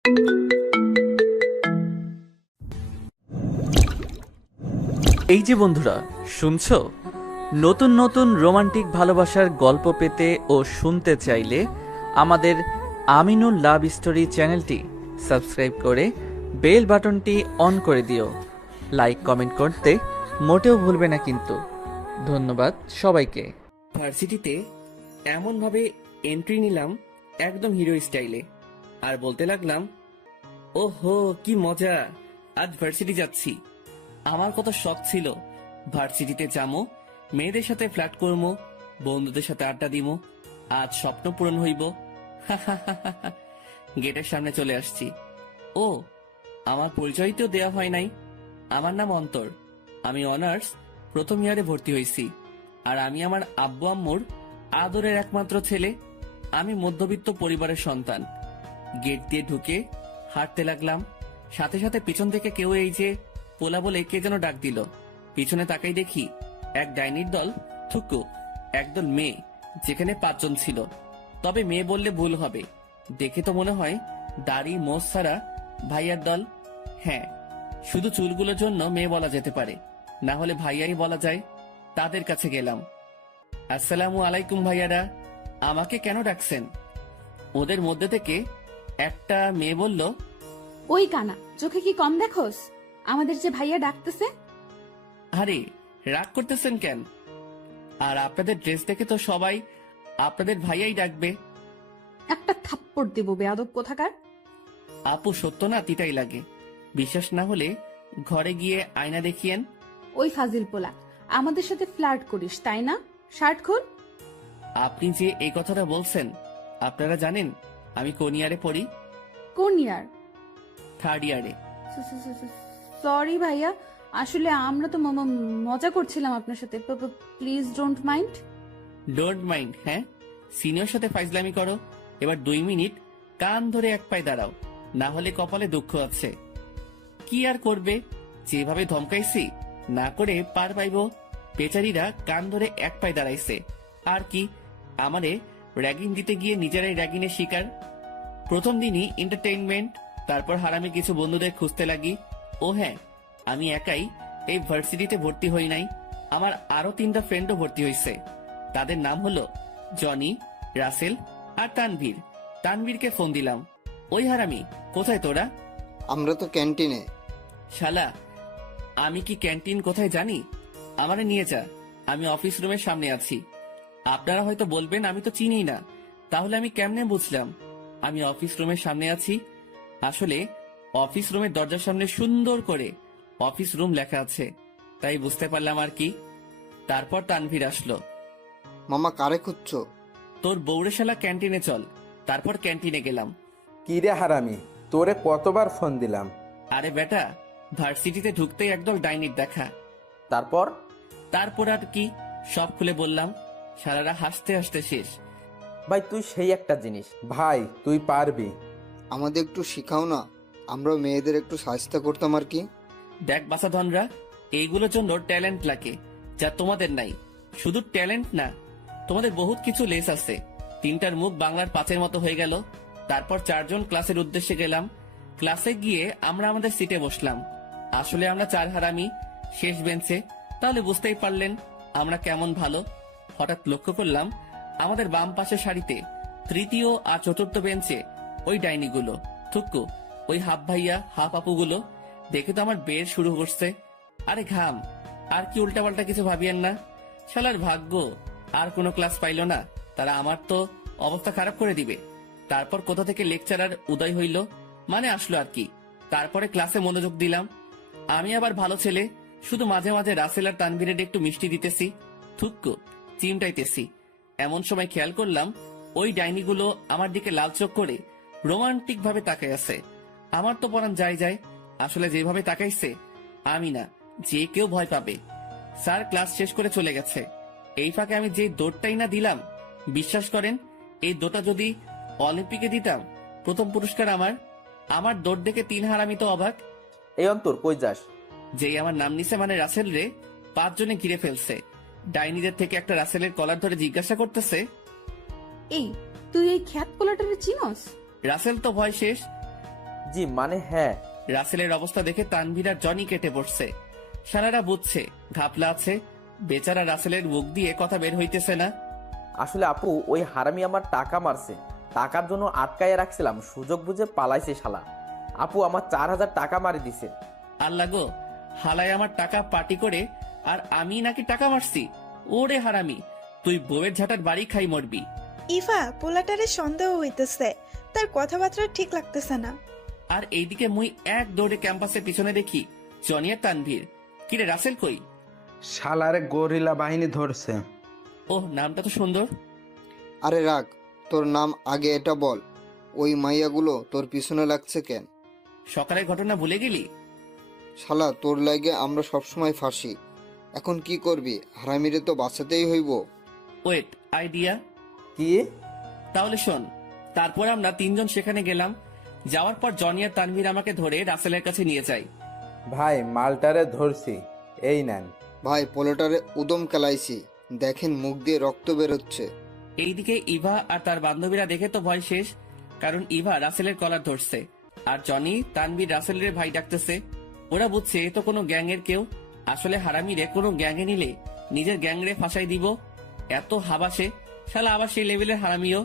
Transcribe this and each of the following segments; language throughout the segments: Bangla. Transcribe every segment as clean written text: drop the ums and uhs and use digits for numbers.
এই যে বন্ধুরা শুনছো, নতুন নতুন রোমান্টিক ভালোবাসার গল্প পেতে ও শুনতে চাইলে আমাদের আমিনুল লাভ স্টোরি চ্যানেলটি সাবস্ক্রাইব করে বেল বাটনটি অন করে দিও। লাইক কমেন্ট করতে মোটেও ভুলবে না কিন্তু। ধন্যবাদ সবাইকে। ভার্সিটিতে এমনভাবে এন্ট্রি নিলাম একদম হিরো স্টাইলে, আর বলতে লাগলাম, ওহো কি মজা, আজ ভার্সিটি যাচ্ছি। আমার কত শখ ছিল ভার্সিটিতে যাবো, মেয়েদের সাথে ফ্ল্যাট করবো, বন্ধুদের সাথে আড্ডা দিব, আজ স্বপ্ন পূরণ হইব। গেটের সামনে চলে আসছি। ও, আমার পরিচয় তো দেওয়া হয় নাই। আমার নাম অন্তর, আমি অনার্স প্রথম ইয়ারে ভর্তি হয়েছি, আর আমি আমার আব্বু আম্মুর আদরের একমাত্র ছেলে। আমি মধ্যবিত্ত পরিবারের সন্তান। গেট দিয়ে ঢুকে হাঁটতে লাগলাম, সাথে সাথে পিছন থেকে কেউ এই যে পোলা বলে কে যেন ডাক দিল। পিছনে তাকাই দেখি এক ডাইনির দল, থুকু একদল মেয়ে, যেখানে 5 জন ছিল। তবে মেয়ে বললে ভুল হবে, দেখে তো মনে হয় দাড়ি মোজ ছাড়া ভাইয়ার দল। হ্যাঁ, শুধু চুলগুলোর জন্য মেয়ে বলা যেতে পারে, না হলে ভাইয়াই বলা যায়। তাদের কাছে গেলাম। আসসালামু আলাইকুম ভাইয়ারা, আমাকে কেন ডাকছেন? ওদের মধ্যে থেকে একটা মেয়ে বলল, ওই কানা, চোখে কি কম দেখোস? আমাদের যে ভাইয়া ডাকতেছে। আরে রাগ করতেছেন কেন? আর আপনাদের ড্রেস দেখে তো সবাই আপনাদের ভাইয়াই ডাকবে। একটা থাপ্পড় দেব বেয়াদব কোথাকার। আপু সত্য না তিতাই লাগে, বিশ্বাস না হলে ঘরে গিয়ে আয়না দেখিয়েন। ওই ফাজিল পোলা, আমাদের সাথে ফ্লার্ট করিস তাই না? শার্ট খোল। আপনি যে এই কথাটা বলছেন, আপনারা জানেন আমি কোন ইয়ারে পড়ি? কোন ইয়ার? 3rd ইয়ারে। সরি ভাইয়া, আসলে আমরা তো মজা করছিলাম আপনার সাথে। Please don't mind. Don't mind? হ্যাঁ, সিনিয়র সাথে ফাইজলামি করো। এবার 2 মিনিট কান ধরে এক পায়ে দাঁড়াও, না হলে কপালে দুঃখ আছে। কি আর করবে, যেভাবে ধমকাইছি না করে পার পাইব। বেচারীরা কান ধরে এক পায়ে দাঁড়াইছে, আর কি আমারে র্যাগিং দিতে গিয়ে নিজেরাই র্যাগিংয়ের শিকার। প্রথম দিনই এন্টারটেইনমেন্ট, তারপর হারামি কিছু বন্ধুদের খুঁজতে লাগি। ও হ্যাঁ, আমি একাই এই ভার্সিটিতে ভর্তি হই নাই, আমার আরো 3টা ফ্রেন্ডও ভর্তি হয়েছে। তাদের নাম হলো জনি, রাসেল আর তানভীর। তানভীরকে ফোন দিলাম, ওই হারামি কোথায় তোরা? আমরা তো ক্যান্টিনে। শালা, আমি কি ক্যান্টিন কোথায় জানি? আমারে নিয়ে যা, আমি অফিস রুমের সামনে আছি। আপনারা হয়তো বলবেন আমি তো চিনি না, তাহলে আমি কেমনে বুঝলাম আমি অফিস রুমের সামনে আছি? আসলে অফিস রুমের দরজার সামনে সুন্দর করে অফিস রুম লেখা আছে, তাই বুঝতে পারলাম আর কি। তারপর তানভীর আসলো। মামা কারে খুঁজছো? তোর বউরে শালা ক্যান্টিনে চল। তারপর ক্যান্টিনে গেলাম। কি রে হারামি, তোরে কতবার ফোন দিলাম। আরে বেটা, ভার্সিটিতে ঢুকতেই একদল ডাইনির দেখা। তারপর? তারপর আর কি, সব খুলে বললাম। সারারা হাসতে হাসতে শেষ। ভাই তুই সেই একটা জিনিস, ভাই তুই পারবি। আমাদের একটু শিখাও না, আমরা মেয়েদের একটু সাহায্য করতাম আর কি। দেখ বাসাধনরা, এইগুলোর জন্য ট্যালেন্ট লাগে, যা তোমাদের নাই। শুধু ট্যালেন্ট না, তোমাদের বহুত কিছু লেস আছে। 3টার মুখ বাংলার 5-এর মতো হয়ে গেল। তারপর 4 জন ক্লাসের উদ্দেশ্যে গেলাম। ক্লাসে গিয়ে আমরা আমাদের সিটে বসলাম। আসলে আমরা 4 হারামি, শেষ বেঞ্চে, তাহলে বুঝতেই পারলেন আমরা কেমন ভালো। হঠাৎ লক্ষ্য করলাম আমাদের বাম পাশের সারিতে 3য় আর 4র্থ বেঞ্চে ওই ডাইনিগুলো, থুক্কু, ওই হাফ ভাইয়া হাফ আপুগুলো। দেখে তো আমার বের শুরু করছে। আরে ঘাম, আর কি উল্টাপাল্টা কিছু ভাবিয়েন না। শালার ভাগ্য আর কোনো ক্লাস পাইল না, তারা আমার তো অবস্থা খারাপ করে দিবে। তারপর কোথা থেকে লেকচারার উদয় হইল, মানে আসলো আর কি। তারপরে ক্লাসে মনোযোগ দিলাম। আমি আবার ভালো ছেলে, শুধু মাঝে মাঝে রাসেল আর তানভীরের একটু মিষ্টি দিতেছি, থুক্কু চিমটাইতেছি। এমন সময় খেয়াল করলাম ওই ডাইনিগুলো আমার দিকে লাল চোখ করে রোমান্টিক ভাবে তাকাই আছে। আমার তো পরান যায় যায়, আসলে যেভাবে তাকাইছে আমি না, যে কেউ ভয় পাবে। স্যার ক্লাস শেষ করে চলে গেছে। এই ফাঁকে আমি যে দৌড়টাই না দিলাম, বিশ্বাস করেন এই দৌড়টা যদি অলিম্পিকে দিতাম, প্রথম পুরস্কার আমার। আমার দৌড় দেখে 3 হারামি তো অবাক। এই অন্তর কই যাস? যেই আমার নাম নিছে মানে রাসেল রে, 5 জনে ঘিরে ফেলছে। ডাইনিদের থেকে একটা রাসেলের কলার ধরে জিজ্ঞাসা করতেছে, এই তুই এই খ্যাত পোলাটারে চিনস? রাসেল তো ভয় শেষ। জি মানে হ্যাঁ। রাসেলের অবস্থা দেখে তানভীর আর জনি কেটে পড়ছে। সারারা বুঝছে, ঘাপলা আছে। বেচারা রাসেলের মুখ দিয়ে কথা বের হইতেছে না। আসলে আপু ওই হারামি আমার টাকা মারছে, টাকার জন্য আটকায় রাখছিলাম, সুযোগ বুঝে পালাইছে শালা। আপু আমার 4,000 টাকা মারি দিছে। আল্লাহ গো, হালায় আমার টাকা পার্টি করে আর আমি নাকি টাকা মারছি। ওরে হারামি, তুই বউয়ের ঝাঁটার বাড়ি খাই মরবি। ইভা পোলাটারে সন্দেহ হইতেছে, তার কথাবার্তা ঠিক লাগতেছে না। আর এইদিকে মুই এক দৌড়ে ক্যাম্পাসের পিছনে দেখি জনি আর তানভীর। কিরে রাসেল কই? শালারে গরিলা বাহিনী ধরছে। ওহ, নামটা তো সুন্দর। আরে রাখ, তোর নাম আগে এটা বল। ওই মাইয়াগুলো তোর পিছনে লাগছে কেন? সকালের ঘটনা ভুলে গেলি? শালা তোর লাগে আমরা সবসময় ফাঁসি। এখন কি করবি? হারামিরে তো বাঁচাতেই হইব। Wait, idea. কি? তাহলে শোন, তারপর আমরা তিনজন সেখানে গেলাম। যাওয়ার পর জনি আর তানভীর আমাকে ধরে রাসেলের কাছে নিয়ে যায়। ভাই মালটারে ধরছি, এই নেন। ভাই পোলেটারে উদম কেলাইছি, দেখেন মুখ দিয়ে রক্ত বেরোচ্ছে। এইদিকে ইভা আর তার বান্ধবীরা দেখে তো ভয় শেষ, কারণ ইভা রাসেলের কলার ধরছে আর জনি তানভীর রাসেলের ভাই ডাকতেছে। ওরা বুঝছে এ তো কোনো গ্যাংয়ের কেউ। আসলে হারামিরে কোনো গ্যাংয়ে নিলে নিজের গ্যাংরে ফাঁসাই দিব। এত হাবাসে শালা, আবার সেই লেভেলের হারামিও।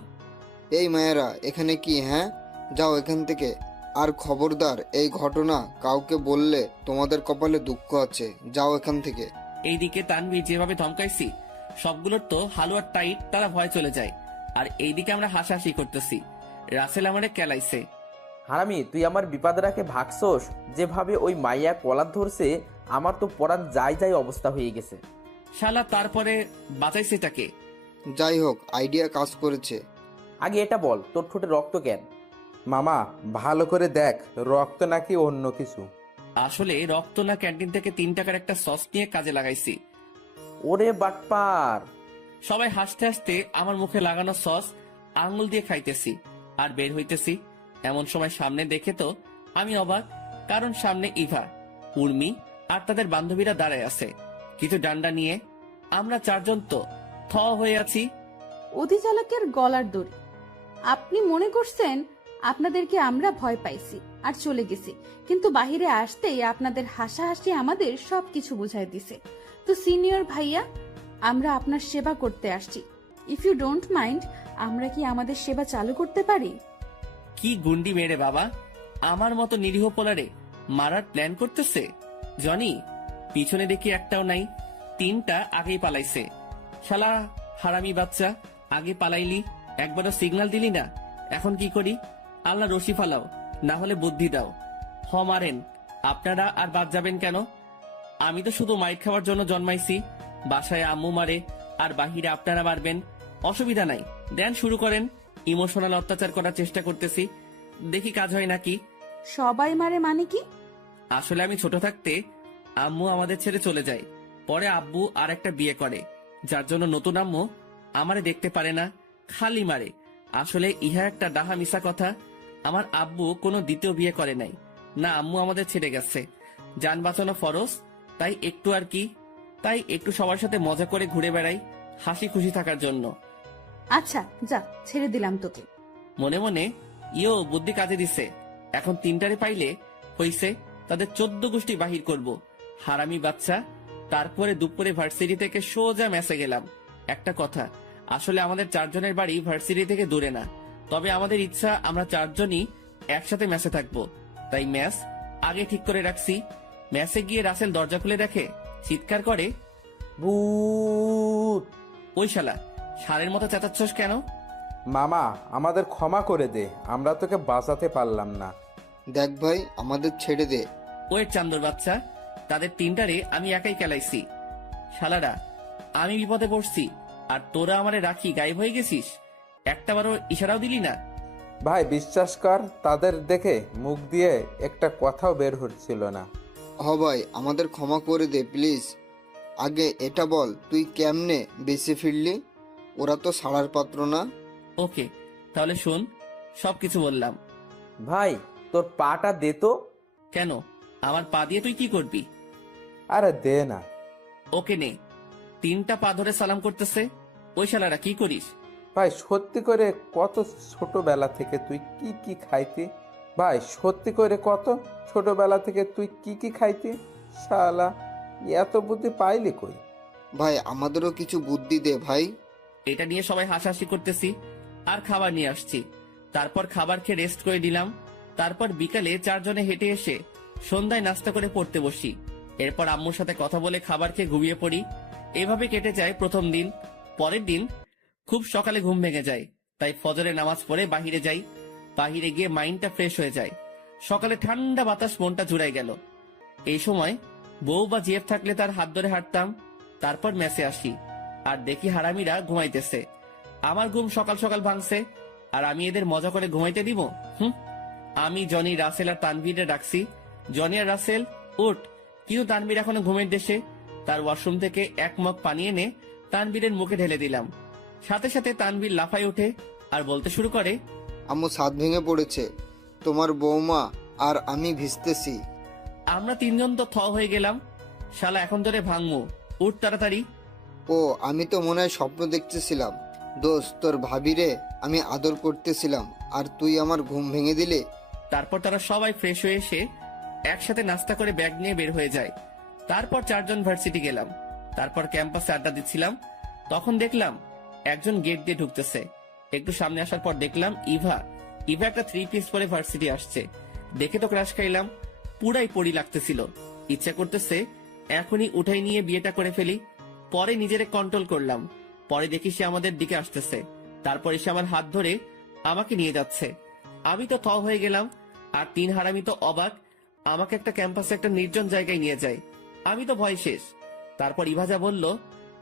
এই মায়েরা এখানে কি? হ্যাঁ, যাও এখান থেকে। আর খবরদার এই ঘটনা কাউকে বললে তোমাদের কপালে দুঃখ আছে। যাও এখান থেকে। এইদিকে তানভীর যেভাবে ধমকাইছি সবগুলোর তো হালুয়ার টাইট, তারা ভয় চলে যায়। আর এইদিকে আমরা হাসাহাসি করতেছি। রাসেল আমারে কেলাইছে। হারামি তুই আমার বিপদ রাখে ভাগছোস, যেভাবে ওই মাইয়া কলার ধরছে আমার তো পরাণ যাই যাই অবস্থা হয়ে গেছে। শালা তারপরে বাঁচাইছেটাকে। যাই হোক, আইডিয়া কাজ করেছে। আগে এটা বল, তোর ঠোঁটে রক্ত কেন? মামা ভালো করে দেখ, রক্ত নাকি অন্য কিছু। আসলে রক্ত না, ক্যান্টিন থেকে 3 টাকার একটা সস নিয়ে কাজে লাগাইছি। ওরে বাটপার! সবাই হাসতে হাসতে আমার মুখে লাগানো সস আঙুল দিয়ে খাইতেছি আর বের হইতেছি। এমন সময় সামনে দেখে তো আমি অবাক, কারণ সামনে ইভা, উর্মি আর তাদের বান্ধবীরা দাঁড়ায় আছে কিছু ডান্ডা নিয়ে। আমরা 4 জন তো থ হয়ে আছি। অধিচালকের গলার দড়ি। আপনি মনে করছেন আপনাদেরকে আমরা ভয় পাইছি আর চলে গেছি, কিন্তু বাহিরে আসতেই আপনাদের হাসাহাসি আমাদের সবকিছু বুঝাই দিছে। তো সিনিয়র ভাইয়া, আমরা আপনার সেবা করতে আসছি। ইফ ইউ ডোন্ট মাইন্ড, আমরা কি আমাদের সেবা চালু করতে পারি? কি গুন্ডি মেরে বাবা, আমার মতো নিরীহ পোলারে মারার প্ল্যান করতেছে। জনি, পিছনে দেখি একটাও নাই, 3টা আগেই পালাইছে। শালা হারামি বাচ্চা, আগে পালাইলি, একবারও সিগন্যাল দিলি না। এখন কি করি? আল্লাহ রশি ফালাও, না হলে বুদ্ধি দাও। মারেন আপনারা, আর বাদ যাবেন কেন? আমি তো শুধু মাইট খাওয়ার জন্য জন্মাইছি। বাসায় আম্মু মারে আর বাহিরে আপনারা মারবেন, অসুবিধা নাই। দেন শুরু করেন। ইমোশনাল অত্যাচার করার চেষ্টা করতেছি, দেখি কাজ হয় নাকি। সবাই মারে মানে কি? আসলে আমি ছোট থাকতে আম্মু আমাদের ছেড়ে চলে যায়। পরে আব্বু আর একটা বিয়ে করে, যার জন্য নতুন আম্মু আমারে দেখতে পারে না, খালি মারে। আসলে ইহা একটা ডাহা মিশা কথা। আমার আব্বু কোনো দ্বিতীয় বিয়ে করে নাই, না আম্মু আমাদের ছেড়ে গেছে। যান বাঁচানো ফরজ, তাই একটু আর কি, তাই একটু সবার সাথে মজা করে ঘুরে বেড়াই, হাসি খুশি থাকার জন্য। আচ্ছা যা, ছেড়ে দিলাম তোকে। মনে মনে বুদ্ধি কাজে দিছে। এখন 3টারে পাইলে হইছে, তাদের 14 গোষ্ঠী বাহির করব। হারামি বাচ্চা। তারপরে দুপুরে ভার্সিটি থেকে সোজা মেসে গেলাম। একটা কথা, আসলে আমাদের 4 জনের বাড়ি ভার্সিটি থেকে দূরে না, তবে আমাদের ইচ্ছা আমরা 4 জনই একসাথে মেসে থাকবো। তাই মেস আগে ঠিক করে রাখছি। মেসে গিয়ে রাসেল দরজা খুলে দেখে, চিৎকার করে, ভূত! ওই শালা, ষাঁড়ের মতো চেঁচাচ্ছস কেন? মামা আমাদের ক্ষমা করে দে, আমরা তোকে বাঁচাতে পারলাম না। দেখ ভাই, আমাদের ছেড়ে দে। ওই চান্দর বাচ্চা, তাদের 3টারে আমি একাই কেলাইছি। শালারা, আমি বিপদে পড়ছি আর তোরা আমারে রাখি গায়েব হয়ে গেছিস, একটাবারও ইশারাও দিলি না। ভাই বিশ্বাস কর, তাদের দেখে মুখ দিয়ে একটা কথাও বের হচ্ছিল না। ভাই, আমাদের ক্ষমা করে দে প্লিজ। আগে এটা বল, তুই কেমনে বেঁচে ফিরলি? ওরা তো ছাড়ার পাত্র না। ওকে, তাহলে শোন, সবকিছু বললাম। ভাই তোর পাটা দে তো। কেন, আমার পা দিয়ে তুই কি করবি? আরে দে না। ওকে নে। 3টা পা ধরে সালাম করতেছে। ওই শালারা কি করিস? ভাই সত্যি করে, কত ছোটবেলা থেকে তুই কি কি খাইতি? ভাই সত্যি করে কত ছোটবেলা থেকে তুই কি কি খাইতি? শালা, এত বুদ্ধি পাইলি কই? ভাই আমাদেরও কিছু বুদ্ধি দে ভাই। এটা নিয়ে সবাই হাসাহাসি করতেছি আর খাবার নিয়ে আসছি। তারপর খাবার খেয়ে রেস্ট করে দিলাম। তারপর বিকালে 4 জনে হেঁটে এসে সন্ধ্যায় নাস্তা করে পড়তে বসি। এরপর আম্মুর সাথে কথা বলে খাবার খেয়ে ঘুমিয়ে পড়ি। এভাবে কেটে যায় প্রথম দিন। পরের দিন খুব সকালে ঘুম ভেঙে যায়, তাই ফজরের নামাজ পড়ে বাহিরে যাই। বাহিরে গিয়ে মাইন্ডটা ফ্রেশ হয়ে যায়। সকালে ঠান্ডা বাতাস মনটা জুড়াই গেল। এই সময় বউ বা জিএফ থাকলে তার হাত ধরে হাঁটতাম। তারপর মেসে আসি আর দেখি হারামিরা ঘুমাইতেছে। আমার ঘুম সকাল সকাল ভাঙছে আর আমি এদের মজা করে ঘুমাইতে দিব? আমি জনি, রাসেল আর তানভীরে ডাকছি, জনি আর রাসেল উঠ। কিন্তু তানভীর এখনো ঘুমের দেশে। তার ওয়াশরুম থেকে এক মগ পানি এনে তানভীরের মুখে ঢেলে দিলাম। সাথে সাথে তানভীর লাফায় ওঠে আর বলতে শুরু করে, আম্মু ছাদ ভেঙে পড়েছে, তোমার বৌমা আর আমি ভিজতেছি। আমরা 3 জন তো থ হয়ে গেলাম। শালা এখন ধরে ভাঙমু, উঠ তাড়াতাড়ি। ও আমি তো মনে হয় স্বপ্ন দেখতেছিলাম। দোস্ত, তোর ভাবিরে আমি আদর করতেছিলাম আর তুই আমার ঘুম ভেঙে দিলে। তারপর তারা সবাই ফ্রেশ হয়ে এসে একসাথে নাস্তা করে ব্যাগ নিয়ে বের হয়ে যায়। তারপর 4 জন ভার্সিটি গেলাম। তারপর ক্যাম্পাসে আড্ডা দিচ্ছিলাম, তখন দেখলাম একজন গেট দিয়ে ঢুকতেছে। একটু সামনে আসার পর দেখলাম ইভা একটা 3 পিস পরে ভার্সিটি আসছে। দেখে তো ক্রাশ খাইলাম, পুরাই পড়ি লাগতেছিল। ইচ্ছা করতেছে এখনই উঠাই নিয়ে বিয়েটা করে ফেলি। পরে নিজেরে কন্ট্রোল করলাম। পরে দেখি সে আমাদের দিকে আসতেছে। তারপর এসে আমার হাত ধরে আমাকে নিয়ে যাচ্ছে। আমি তো থ হয়ে গেলাম আর 3 হারামি তো অবাক। আমাকে একটা ক্যাম্পাসে একটা নির্জন জায়গায় নিয়ে যায়। আমি তো ভয় শেষ। তারপর ইভা যা বলল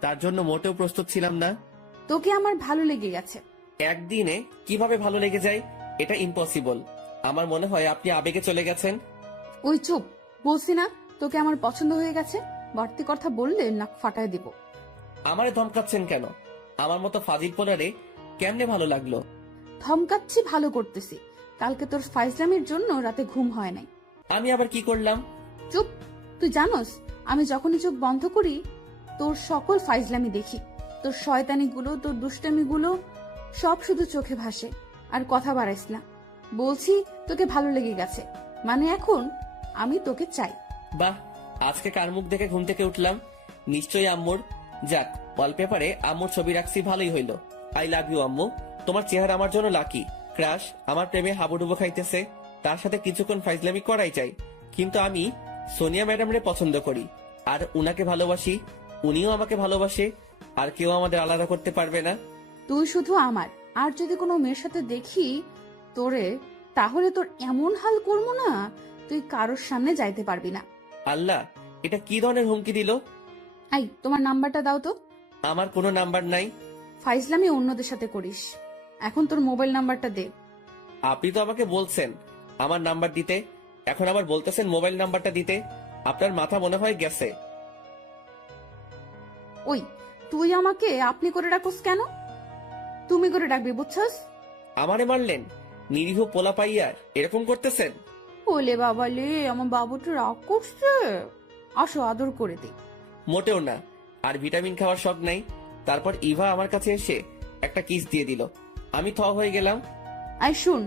তার জন্য মোটেও প্রস্তুত ছিলাম না। তোকে আমার ভালো লেগে গেছে। একদিনে কিভাবে ভালো লেগে যায় এটা ইম্পসিবল। আমার মনে হয় আপনি আবেগে চলে গেছেন। ওই চুপ, বলছি না তোকে আমার পছন্দ হয়ে গেছে। বাড়তি কথা বললে নাক ফাটায় দিব। আমারে ধমকাচ্ছেন কেন? আমার মতো ফাজিল পোলারে কেমনে ভালো লাগলো? ধমকাচ্ছি ভালো করতেছি। কালকে তোর ফাইজলামির জন্য রাতে ঘুম হয় নাই। আমি আবার কি করলাম? চুপ, তুই জানোস আমি যখনই চোখ বন্ধ করি তোর সকল ফাইজলামি দেখি। তোর শয়তানিগুলো, তোর দুষ্টামিগুলো সব শুধু চোখে ভাসে। আর কথা বাড়াইস না। বলছি তোকে ভালো লেগে গেছে, মানে এখন আমি তোকে চাই। বাহ, আজকে কার মুখ দেখে ঘুম থেকে উঠলাম? নিশ্চয়ই আম্মুর। যাক, ওয়ালপেপারে আম্মুর ছবি রাখছি, ভালোই হইলো। আই লাভ ইউ আম্মু। তোমার চেহারা আমার জন্য লাকি। ক্রাশ আমার প্রেমে হাবুডুবু খাইতেছে, তার সাথে কিছুক্ষণ ফাইজলামি করাই চাই। কিন্তু আমি সোনিয়া ম্যাডামরে পছন্দ করি আর উনাকে ভালোবাসি। উনিও আমাকে ভালোবাসে, আর কেউ আমাদের আলাদা করতে পারবে না। তুই শুধু আমার, আর যদি কোনো মেয়ের সাথে দেখি তোরে, তাহলে তোর এমন হাল করবো না তুই কারোর সামনে যাইতে পারবি না। আল্লাহ, এটা কি ধরনের হুমকি দিল? আই, তোমার নাম্বারটা দাও তো। আমার কোনো নাম্বার নাই। ফাইজলামি অন্যদের সাথে করিস। এখন তোর মোবাইল নাম্বারটা দে। আপনি তো আমাকে বলছেন আমার নাম্বার দিতে, এখন আবার বলতেছেন মোবাইল নাম্বারটা দিতে। আপনার মাথা মনে হয় গেছে। ওই, তুই আমাকে আপনি করে ডাকোস কেন? তুমি করে ডাকবি, বুঝছস? আমারে মারলেন? নিরীহ পোলা পাইয়ার এরকম করতেছেন? ওলে বাবা লে, আমার বাবুটা রাগ করছে। আসো আদর করে দে। মোটেও না, আর ভিটামিন খাওয়ার শখ নাই। তারপর ইভা আমার কাছে এসে একটা কিস দিয়ে দিল। আমি থ হয়ে গেলাম। আই শুন,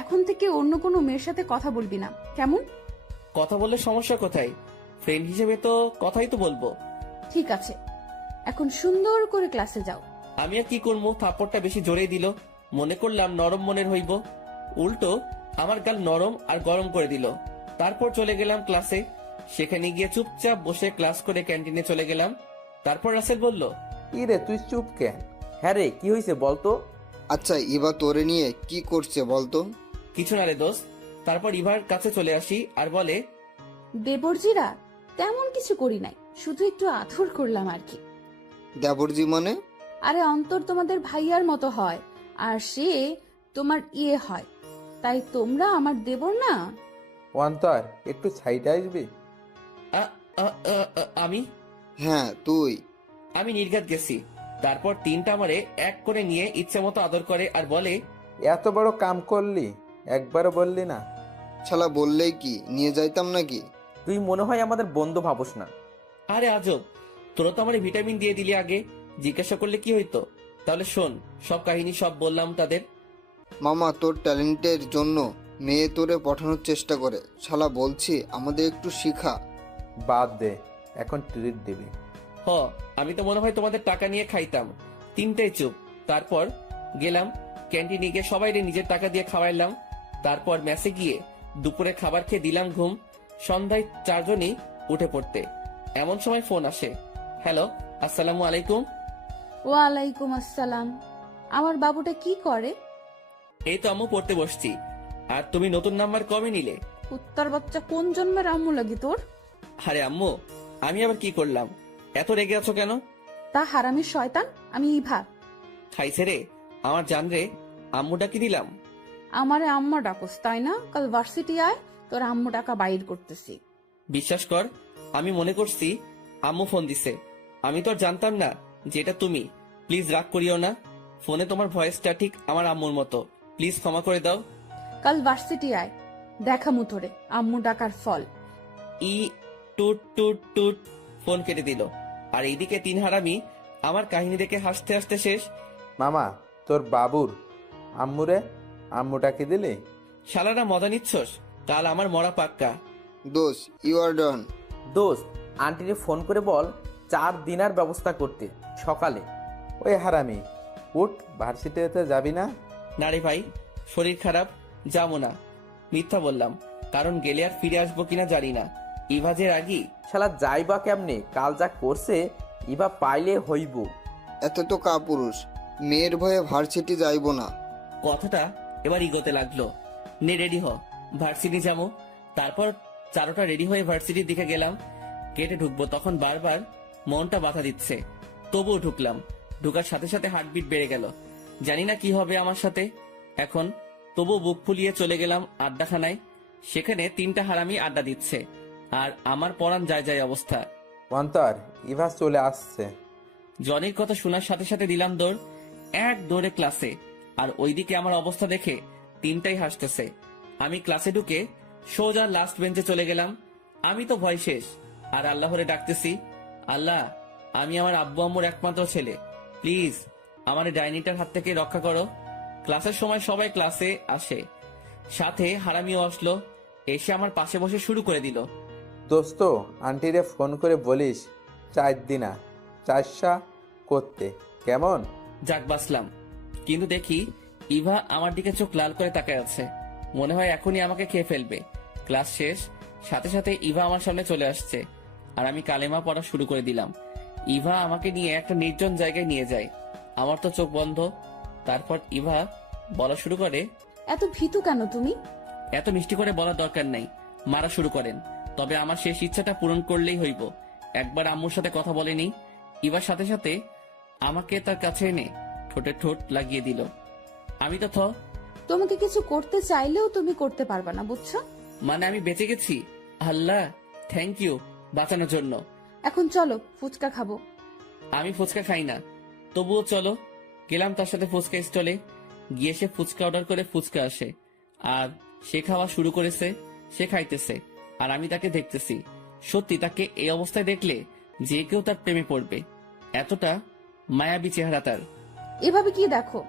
এখন থেকে অন্য কোনো মেয়ের সাথে কথা বলবি না, কেমন? কথা বললে সমস্যা কোথায়? ফ্রেন্ড হিসেবে তো কথাই তো বলবো। ঠিক আছে, এখন সুন্দর করে ক্লাসে যাও। আমি আর কি করবো, থাপ্পড়টা বেশি জোরে দিল। মনে করলাম নরম মনের হইব, উল্টো আমার গাল নরম আর গরম করে দিল। তারপর চলে গেলাম ক্লাসে। সেখানে গিয়ে চুপচাপ বসে ক্লাস করে ক্যান্টিনে চলে গেলাম। তারপর রাসেল বলল, ইরে তুই চুপ কেন? হ্যাঁ রে, কি হয়েছে বলতো? আচ্ছা ইভা তোরে নিয়ে কি করছে বলতো? কিছু না রে দোস্ত। তারপর ইভার কাছে চলে আসি আর বলে, দেবরজিরা তেমন কিছু করি নাই, শুধু একটু আদর করলাম আর কি। দেবরজি মানে? আরে অন্তর তোমাদের ভাইয়ার মতো হয় আর সে তোমার ইয়ে হয়, তাই তোমরা আমার দেবর না। অন্তর, একটু সাইডে আসবি? "আ- আ- আ- আ- আমি হ্যাঁ তুই। আমি নির্ঘাত গেছি। তারপর 3টা আমারে এক করে নিয়ে ইচ্ছে মতো আদর করে আর বলে, এত বড় কাম করলি, একবারও বললি না? শালা বললেই কি নিয়ে যাইতাম নাকি? তুই মনে হয় আমাদের বন্ধু ভাবস না। আরে আজব, তোরা তো আমার ভিটামিন দিয়ে দিলি আগে, জিজ্ঞাসা করলে কি হইতো? তাহলে শোন, সব কাহিনী সব বললাম তাদের। মামা তোর ট্যালেন্টের জন্য মেয়ে তোরে পাঠানোর চেষ্টা করে। শালা বলছি আমাদের একটু শিখা। বাদ দে, এখন ট্রিট দিবি। হ, আমি তো মনে হয় তোমাদের টাকা নিয়ে খাইতাম। তিনটাই চুপ। তারপর গেলাম ক্যান্টিনে গিয়ে সবাই নিজের টাকা দিয়ে খাওয়াইলাম। তারপর মেসে গিয়ে দুপুরে খাবার খেয়ে দিলাম ঘুম। সন্ধ্যায় চারজনই উঠে পড়তে এমন সময় ফোন আসে। হ্যালো, আসসালামু আলাইকুম। ওয়ালাইকুম আসসালাম। আমার বাবুটা কি করে? এই তো আম্মু পড়তে বসছি। আর তুমি নতুন নাম্বার কবে নিলে? কুত্তার বাচ্চা, কোন জন্মের আম্মু লাগি তোর? আরে আম্মু, আমি আবার কি করলাম? এত রেগে আছো কেন? তা হারামির শয়তান, আমি ইভা। খাইছে রে আমার জান রে, আম্মু ডাকি দিলাম। আমারে আম্মা ডাকস তাই না? কাল ভার্সিটি আয়, তোর আম্মু টাকা বাইর করতেছি। বিশ্বাস কর, আমি মনে করছি আম্মু ফোন দিছে। আমি তো আর জানতাম না যে এটা তুমি। প্লিজ রাগ করিও না। ফোনে তোমার ভয়েসটা ঠিক আমার আম্মুর মতো। প্লিজ ক্ষমা করে দাও। কাল ভার্সিটি আয়, দেখামু তোরে আম্মু ডাকার ফল। ই টুট টুট টুট, ফোন কেটে দিল। আর এইদিকে তিন হারামি আমার কাহিনী দেখে হাসতে হাসতে শেষ। মামা, তোর বাবুর আম্মুরে আম্মুটাকে দিলি? শালারা মজা নিচ্ছস? কাল আমার মরা পাক্কা। দোষ, ইউ আর ডান। দোস্ত, আন্টিরে ফোন করে বল 4 দিনার ব্যবস্থা করতে সকালে। ওই হারামি, উঠ, ভার্সিটিতে যাবি না? না রে ভাই, শরীর খারাপ, যাবো না। মিথ্যা বললাম, কারণ গেলে আর ফিরে আসবো কিনা জানি না। ইভাজের আগি শালা যাইবা কেমনে? কাল যা করছে ইবা পাইলে হইব। এত তো কাপুরুষ, মেয়ের ভয়ে ভার্সিটি যাইব না। কথাটা এবার ইগোতে লাগলো। নে রেডি হ, ভার্সিটি যাবো। তারপর চারোটা রেডি হয়ে ভার্সিটির দিকে গেলাম। গেটে ঢুকবো তখন বারবার মনটা বাধা দিচ্ছে। তবুও ঢুকলাম। ঢুকার সাথে সাথে হার্টবিট বেড়ে গেল। জানি না কি হবে আমার সাথে এখন। তবুও বুক ফুলিয়ে চলে গেলাম আড্ডাখানায়। সেখানে তিনটা হারামি আড্ডা দিচ্ছে আর আমার পরাণ যায় যায় অবস্থা। অন্তর, ইভা চলে আসছে। জনির কথা শোনার সাথে সাথে দিলাম দৌড়। এক দৌড়ে ক্লাসে। আর ওইদিকে আমার অবস্থা দেখে তিনটাই হাসতেছে। আমি ক্লাসে ঢুকে সোজা লাস্ট বেঞ্চে চলে গেলাম। আমি তো ভয় শেষ। আর আল্লাহরে ডাকতেছি, আল্লাহ, আমি আমার আব্বু আম্মুর একমাত্র ছেলে। প্লিজ আমার ডাইনিটার হাত থেকে রক্ষা করো। ক্লাসের সময় সবাই ক্লাসে আসে, সাথে হারামিও আসলো। এসে আমার পাশে বসে শুরু করে দিল। দোস্ত, আন্টিরে ফোন করে বলিস 4 দিনা 400 করতে, কেমন? যাক বাসলাম। কিন্তু দেখি ইভা আমার দিকে চোখ লাল করে তাকায় আছে। মনে হয় এখনই আমাকে খেয়ে ফেলবে। ক্লাস শেষ, সাথে সাথে ইভা আমার সামনে চলে আসছে আর আমি কালেমা পড়া শুরু করে দিলাম। ইভা আমাকে নিয়ে একটা নির্জন জায়গায় নিয়ে যায়। আমার তো চোখ বন্ধ। তারপর ইভা বলা শুরু করে, এত ভীতু কেন তুমি? এত মিষ্টি করে বলার দরকার নাই, মারা শুরু করেন। তবে আমার শেষ ইচ্ছাটা পূরণ করলেই হইব। একবার আম্মুর সাথে কথা বলেনি। ইভার সাথে সাথে আমাকে তার কাছে এনে ঠোঁটে ঠোঁট লাগিয়ে দিল। আমি তো তোমাকে কিছু করতে চাইলেও তুমি করতে পারবা না, বুঝছো? মানে আমি বেঁচে গেছি। আল্লাহ, থ্যাংক ইউ বাঁচানোর জন্য। এখন চলো ফুচকা খাবো। আমি ফুচকা খাই না, তবুও চলো। গেলাম তার সাথে ফুচকা স্টলে। গিয়ে সে ফুচকা অর্ডার করে ফুচকা আসে আর সে খাওয়া শুরু করেছে। সে খাইতেছে আর আমি তাকে দেখতেছি। সত্যি তাকে এই অবস্থায় দেখলে যে কেউ তার প্রেমে পড়বে, এতটা মায়াবী চেহারা তার। এভাবে কি দেখো?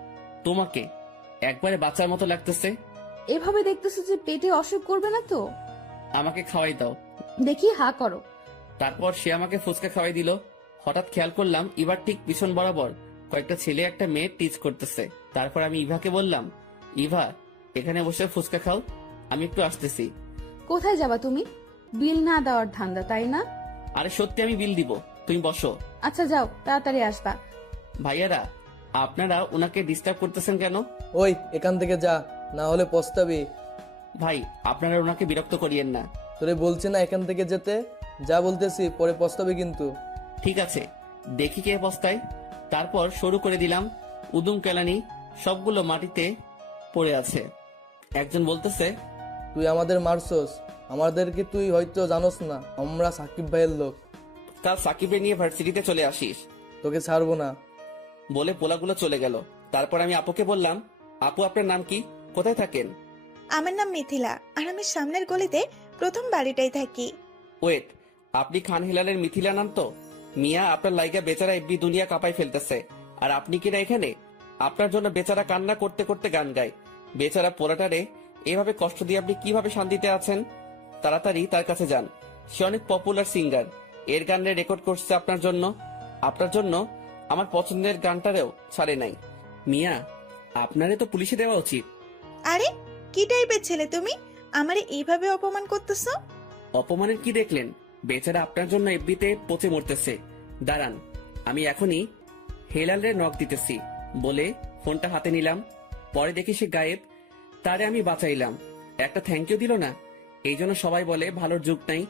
তোমাকে একবারে বাচ্চার মতো লাগতেছে। এভাবে দেখতেছো যে পেটে অসুখ করবে না তো? আমাকে খাওয়াই দাও। দেখি হা করো। তারপর সে আমাকে ফুচকা খাওয়াই দিল। হঠাৎ খেয়াল করলাম ইভার ঠিক পিছন বরাবর কয়েকটা ছেলে একটা মেয়ে টিচ করতেছে। তারপর আমি ইভাকে বললাম, ইভা, এখানে বসে ফুচকা খাও, আমি একটু আসতেছি। কোথায় যাবা তুমি? বিল না দেওয়ার ধান্দা, তাই না? আরে সত্যি আমি বিল দিব, তুমি বসো। আচ্ছা যাও, তাড়াতাড়ি আসবা। ভাইয়ারা, আপনারা ওনাকে ডিস্টার্ব করতেছেন কেন? ওই এখান থেকে যা, না হলে পস্তাবি। ভাই, আপনারা ওনাকে বিরক্ত করিয়েন না। তোরে বলছি না এখান থেকে যেতে? যা বলতেছি, পরে পস্তাবি কিন্তু। ঠিক আছে, দেখি কে বস্তায়। তারপর শুরু করে দিলাম। উদুম কেলানি সবগুলো মাটিতে পড়ে আছে। একজন বলতেছে, তুই আমাদের মারছস, আমাদেরকে তুই হয়তো জানোস না, আমরা সাকিব ভাইয়ের লোক। কাল সাকিবে নিয়ে ভার্সিটিতে চলে আসিস। তোকে ছাড়বো না। বলে পোলাগুলো চলে গেল। তারপর আমি আপুকে বললাম, আপু, আপনার নাম কি, কোথায় থাকেন? আমার নাম মিথিলা, আর আমি সামনের গলিতে প্রথম বাড়িটাই থাকি। ওয়েট, আপনি খান হিলালের মিথিলা নাম তো? মিয়া, আপনার লাইগা বেচারা এফবি দুনিয়া কাঁপাই ফেলতেছে। আর আপনি কিনা এখানে? আপনার জন্য বেচারা কান্না করতে করতে গান গায়। বেচারা পোলাটারে এভাবে কষ্ট দিয়ে আপনি কিভাবে শান্তিতে আছেন? তাড়াতাড়ি তার কাছে যান। সে অনেক পপুলার সিঙ্গার, এর গানটা রেকর্ড করছে আপনার জন্য। আপনার জন্য আমার পছন্দের গানটারেও ছাড়ে নাই। মিয়া, আপনারে তো পুলিশে দেওয়া উচিত। আরে কি টাইপের ছেলে তুমি, আমারে এইভাবে অপমান করতেছো? অপমানের কি দেখলেন? বেচারা আপনার জন্য এফবিতে পচে মরতেছে। দাঁড়ান, আমি এখনই হেলালের নক দিতেছি বলে ফোনটা হাতে নিলাম। পরে দেখি সে গায়েব। তারে আমি বাঁচাইলাম, একটা থ্যাংক ইউ দিল না। এই জন্য সবাই বলে ভালোর যুগ নাই।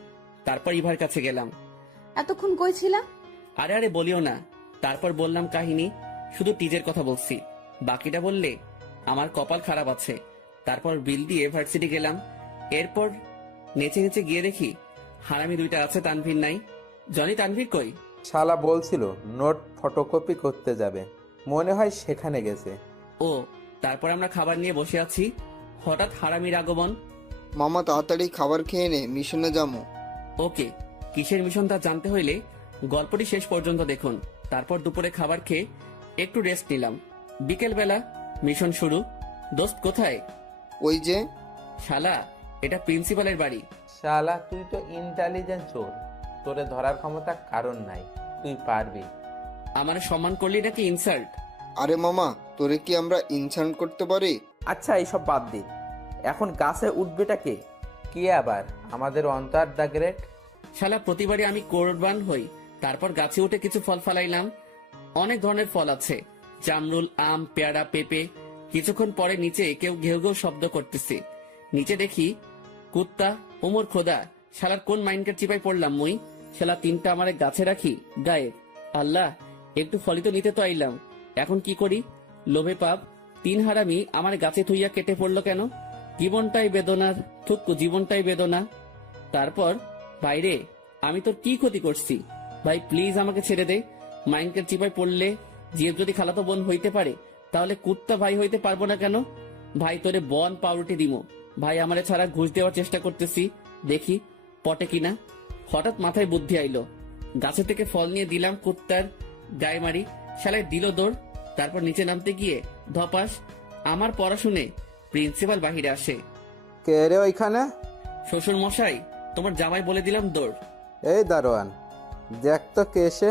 তারপর ইভার কাছে গেলাম। এতক্ষণ কই ছিলা? আরে আরে বলিও না। তারপর বললাম কাহিনী, শুধু টিজের কথা বলছি। বাকিটা বললে আমার কপাল খারাপ আছে। তারপর বিল দিয়ে ভার্সিটি গেলাম। এরপর নেচে নেচে গিয়ে দেখি হারামি দুইটা আছে, তানভীর নাই। জনি, তানভীর কই? শালা বলছিল নোট ফটোকপি করতে যাবে, মনে হয় সেখানে গেছে। ও, তারপর আমরা খাবার নিয়ে বসে আছি, হঠাৎ হারামির আগমন। মামা তাড়াতাড়ি খাবার খেয়ে নে, মিশনে যাবো। ওকে, কিসের মিশন তা জানতে হইলে গল্পটি শেষ পর্যন্ত দেখুন। তারপর দুপুরে খাবার খেয়ে একটু রেস্ট নিলাম। বিকেল বেলা মিশন শুরু। দোস্ত কোথায়? ওই যে। শালা, এটা প্রিন্সিপালের বাড়ি। শালা তুই তো ইন্টেলিজেন্ট চোর, তোরে ধরার ক্ষমতা কারণ নাই, তুই পারবি। আমার সম্মান করলি নাকি ইনসাল্ট? আরে মামা, তোরে কি আমরা ইনসাল্ট করতে পারি? আচ্ছা এইসব বাদ দে, এখন গাছে উঠবেটা কে? কি আবার আমাদের অন্তর দ্য গ্রেট? শালা, প্রতিবারই আমি কোরবান হই। তারপর গাছে উঠে কিছু ফল ফালাইলাম। অনেক ধরনের ফল আছে, জামরুল, আম, পেয়ারা, পেঁপে। কিছুক্ষণ পরে নিচে কেউ ঘেউ ঘেউ শব্দ করতেছে। নিচে দেখি কুত্তা। ওমর খোদা, শালার কোন মাইন্ডের চিপাই পড়লাম মুই? শালা তিনটা আমারে গাছে রাখি, গায়ে। আল্লাহ, একটু ফলিত নিতে তো আইলাম, এখন কি করি? লোভে পাপ। তিন হারামি আমার গাছে থুইয়া কেটে পড়লো কেন? জীবনটাই বেদনার, থুক্কু, জীবনটাই বেদনা। তারপর, ভাইরে, আমি তোর কি ক্ষতি করছি? ভাই প্লিজ আমাকে ছেড়ে দে। মাইন্ডের চিপাই পড়লে জিএফ যদি খালাতো বোন হইতে পারে, তাহলে কুত্তা ভাই হইতে পারবো না কেন? ভাই তোরে বন পাউরুটি দিমো। ভাই আমারে ছাড়া ঘুষ দেওয়ার চেষ্টা করতেছি, দেখি পটে কিনা। হঠাৎ মাথায় বুদ্ধি আইলো, গাছে থেকে ফল নিয়ে দিলাম কুত্তার গায়ে মারি। শালায় দিল দৌড়। তারপর নিচে নামতে গিয়ে ধপাস। আমার পড়াশুনে প্রিন্সিপাল বাহিরে আসে। কে রে ওইখানে? শ্বশুর মশাই, তোমার জামাই বলে দিলাম দৌড়। এই দারোয়ান, দেখ তো কে এসে।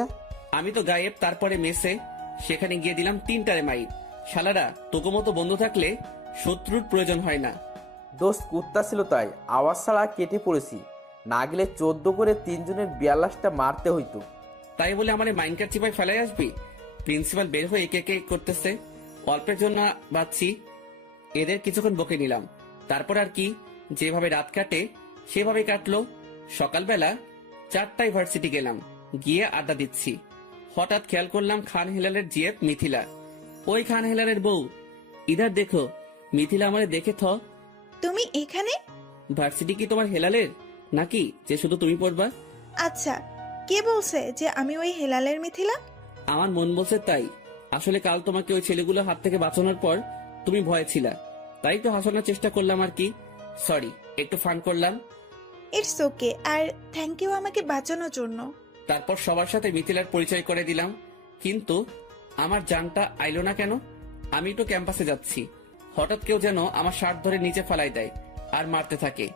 আমি তো গায়েব। তারপরে মেসে, সেখানে গিয়ে দিলাম তিনটারে মাই। শালারা, তোকে মতো বন্ধু থাকলে শত্রুর প্রয়োজন হয় না। দোস্ত কুত্তা ছিল তাই আওয়াজ ছাড়া কেটে পড়েছি, না গেলে 14 করে 3 জনের 42টা মারতে হইতো। তাই বলে আমার মাইন্ডকার চিপায় ফেলাই আসবি? প্রিন্সিপাল বের হয়ে একে একে করতেছে। অল্পের জন্য বাঁচছি। এদের কিছুক্ষণ বকে নিলাম। তারপর আর কি, যেভাবে রাত কাটে সেভাবে কাটলো। সকালবেলা 4টায় ভার্সিটি গেলাম, গিয়ে আড্ডা দিচ্ছি। হঠাৎ খেয়াল করলাম খান হেলালের জিএফ মিথিলা। ওই খান হেলালের বউ, ইধার দেখো। মিথিলা আমারে দেখে থ। তুমি এখানে? ভার্সিটি কি তোমার হেলালের নাকি যে শুধু তুমি পড়বা? আচ্ছা, কে বলছে যে আমি ওই হেলালের মিথিলা? আমার মন বলছে তাই। আসলে কাল তোমাকে ওই ছেলেগুলো হাত থেকে বাঁচানোর পর তুমি ভয় ছিলা, তাই তো হাসানোর চেষ্টা করলাম আর কি। সরি, একটু ফান করলাম। ইটস ওকে, আর থ্যাংক ইউ আমাকে বাঁচানোর জন্য। তারপর সবার সাথে মিথিলার পরিচয় করে দিলাম। কিন্তু আমার জানটা আইলো না কেন? আমি তো ক্যাম্পাসে যাচ্ছি, হঠাৎ কেউ যেন আমার শার্ট ধরে নিচে ফালাই দেয় আর মারতে থাকে।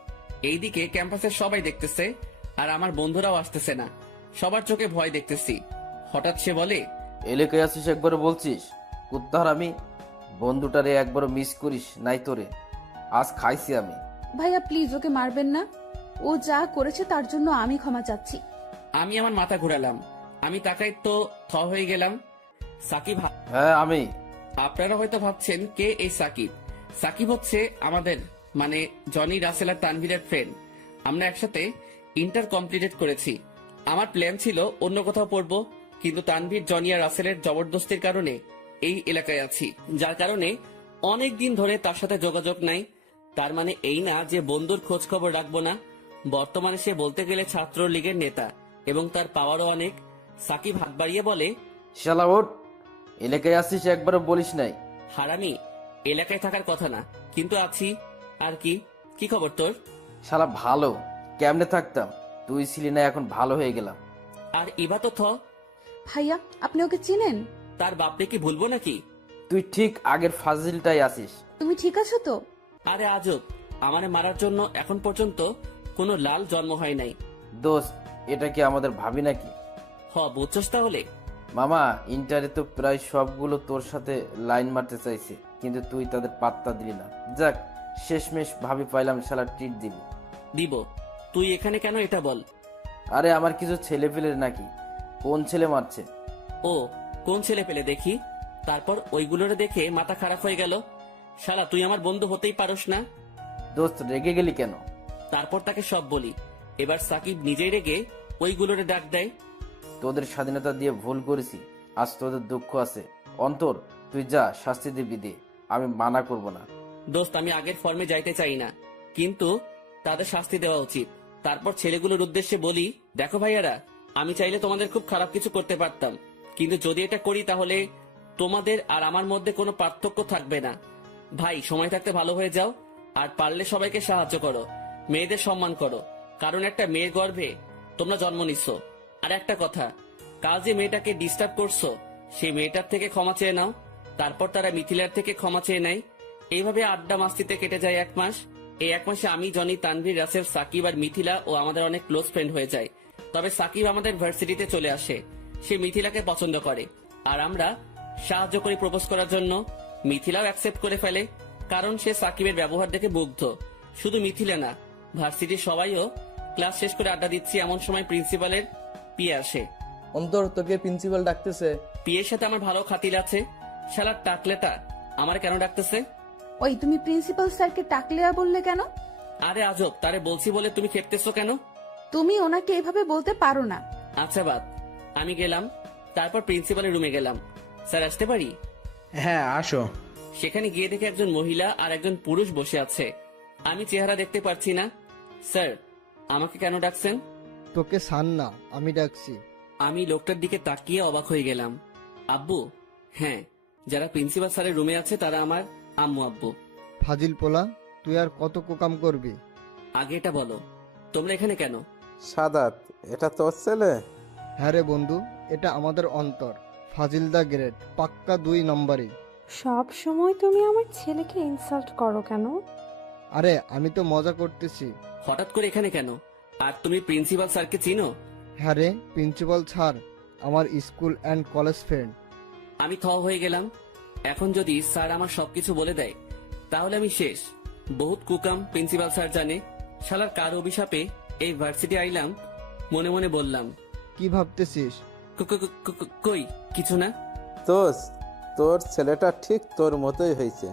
এইদিকে ক্যাম্পাসের সবাই দেখতেছে আর আমার বন্ধুরাও আসতেছে না। সবার চোখে ভয় দেখতেছি। হঠাৎ সে বলে, এলাকায় আসিস একবার বলছিস কুত্তার আমি বন্ধুটারে একবার মিস করিস নাই তোরে, আজ খাইছি আমি। ভাইয়া প্লিজ ওকে মারবেন না, ও যা করেছে তার জন্য আমি ক্ষমা চাচ্ছি। আমি আমার মাথা ঘুরালাম। আমি তাকাই তো থ হয়ে গেলাম। সাকিব। হ্যাঁ আমি। আপনারা হয়তো ভাবছেন কে এই সাকিব? সাকিব হচ্ছে আমাদের মানে জনি, রাসেল আর তানভীরের ফ্রেন্ড। আমরা একসাথে ইন্টার কমপ্লিটেড করেছি। আমার প্ল্যান ছিল অন্য কোথাও পড়বো, কিন্তু তানভীর, জনি আর রাসেলের জবরদস্তির কারণে এই এলাকায় আছি, যার কারণে অনেক দিন ধরে তার সাথে যোগাযোগ নাই। তার মানে এই না যে বন্ধুর খোঁজ খবর রাখবো না। বর্তমানে সে বলতে গেলে ছাত্র লীগের নেতা এবং তার পাওয়ারও অনেক। সাকিব হাত বাড়িয়ে বলে, শালা ওঠ, এলাকায় আসিস একবারও বলিস নাই। হারামি, এলাকায় থাকার কথা না, কিন্তু আছি। আর কি, কি খবর তোর? শালা ভালো কেমনে থাকতাম, তুই ছিলি না, এখন ভালো হয়ে গেলাম। আর ইবা তো থ। ভাইয়া আপনি ওকে চিনেন? তার বাপরে কি ভুলবো নাকি? তুই ঠিক আগের ফাজিলটাই আসিস। তুমি ঠিক আছো তো? আরে আজব, আমারে মারার জন্য এখন পর্যন্ত কোনো লাল জন্ম হয় নাই। দোস্ত, এটা কি আমাদের ভাবি নাকি? বুঝছস তাহলে? মামা, ইন্টারে তো প্রায় সবগুলো তোর সাথে লাইন মারতে চাইছে, কিন্তু তুই তাদের পাত্তা দিলি না। যাক, শেষমেশ ভাবি পাইলাম, শালা ট্রিট দিবি। দিব। তুই এখানে কেন এটা বল। আরে আমার কিছু ছেলে পেলে নাকি? কোন ছেলে মারছে? ও, কোন ছেলে পেলে দেখি, তারপর ওইগুলোরে দেখে মাথা খারাপ হয়ে গেল। শালা তুই আমার বন্ধু হতেই পারস না। দোস্ত, রেগে গেলি কেন? তারপর তাকে সব বলি। এবার সাকিব নিজেই রেগে ওইগুলোরে ডাক দেয়। তোদের স্বাধীনতা দিয়ে ভুল করেছি, আজ তোদের দুঃখ আছে। অন্তর, তুই যা, শাস্তি দিবি দে, আমি মানা করব না। দোস্ত, আমি আগের ফর্মে যাইতে চাই না, কিন্তু তাদের শাস্তি দেওয়া উচিত। তারপর ছেলেগুলোর উদ্দেশ্যে বলি, দেখো ভাইয়ারা, আমি চাইলে তোমাদের খুব খারাপ কিছু করতে পারতাম, কিন্তু যদি এটা করি তাহলে তোমাদের আর আমার মধ্যে কোনো পার্থক্য থাকবে না। ভাই, সময় থাকতে ভালো হয়ে যাও, আর পারলে সবাইকে সাহায্য করো, মেয়েদের সম্মান করো, কারণ একটা মেয়ের গর্ভে তোমরা জন্ম নিচ্ছ। আর একটা কথা, কাল যে মেয়েটাকে ডিস্টার্ব করছো, সেই মেয়েটার থেকে ক্ষমা চেয়ে নাও। তারপর তারা মিথিলার থেকে ক্ষমা চেয়ে নেয়। এইভাবে আড্ডা মাস্তিতে কেটে যায় 1 মাস। এই 1 মাসে আমি, জনি, তানভীর, রাসেল, সাকিব আর মিথিলা ও আমাদের অনেক ক্লোজ ফ্রেন্ড হয়ে যায়। তবে সাকিব আমাদের ভার্সিটিতে চলে আসে। সে মিথিলাকে পছন্দ করে, আর আমরা সাহায্য করি প্রপোজ করার জন্য। মিথিলাও অ্যাকসেপ্ট করে ফেলে, কারণ সে সাকিবের ব্যবহার দেখে মুগ্ধ। শুধু মিথিলা না, ভার্সিটির সবাইও ক্লাস শেষ করে আড্ডা দিচ্ছি, এমন সময় প্রিন্সিপালের পিয়ে আসে। অন্তর, তোকে প্রিন্সিপাল ডাকতেছে। পিয়ের সাথে আমার ভালো খাতির আছে। শালার টাকলেটা আমার কেন ডাকতেছে? ওই, তুমি প্রিন্সিপাল স্যারকে টাকলেয়া বললে কেন? আরে আজব, তারে বলছি বলে তুমি খেপতেছো কেন? তুমি ওনাকে এভাবে বলতে পারো না। আচ্ছা বাদ, আমি গেলাম। তারপর প্রিন্সিপালের রুমে গেলাম। স্যার, আসতে পারি? হ্যাঁ, আসো। সেখানে গিয়ে দেখে একজন মহিলা আর একজন পুরুষ বসে আছে। আমি চেহারা দেখতে পারছি না। স্যার, আমাকে কেন ডাকছেন? তোকে সান না, আমি ডাকছি। আমি লোকটার দিকে তাকিয়ে অবাক হয়ে গেলাম। আব্বু? হ্যাঁ, যারা প্রিন্সিপাল স্যারের রুমে আছে তারা আমার আম্মু আব্বু। ফাজিল পোলা, তুই আর কত কোকাম করবি? আগে এটা বলো, তোমরা এখানে কেন? সাদাত, এটা তোর ছেলে? হ্যাঁ রে বন্ধু, এটা আমাদের অন্তর, ফাজিল দা গ্রেট, পাক্কা 2 নম্বরই। সব সময় তুমি আমার ছেলেকে ইনসাল্ট করো কেন? আরে আমি তো মজা করতেছি। হঠাৎ করে এখানে কেন? আর তুমি প্রিন্সিপাল স্যারকে চিনো? হ্যাঁ রে, প্রিন্সিপাল স্যার আমার স্কুল অ্যান্ড কলেজ ফ্রেন্ড। আমি থ হয়ে গেলাম। এখন যদি স্যার আমার সবকিছু বলে দেয় তাহলে আমি শেষ। বহুত কুকাম প্রিন্সিপাল স্যার জানে। শালার কার অভিশাপে এই ভার্সিটি আইলাম। মনে মনে বললাম, কি ভাবতেছিস? কই কিছু না। তোর ছেলেটা ঠিক তোর মতোই হয়েছে,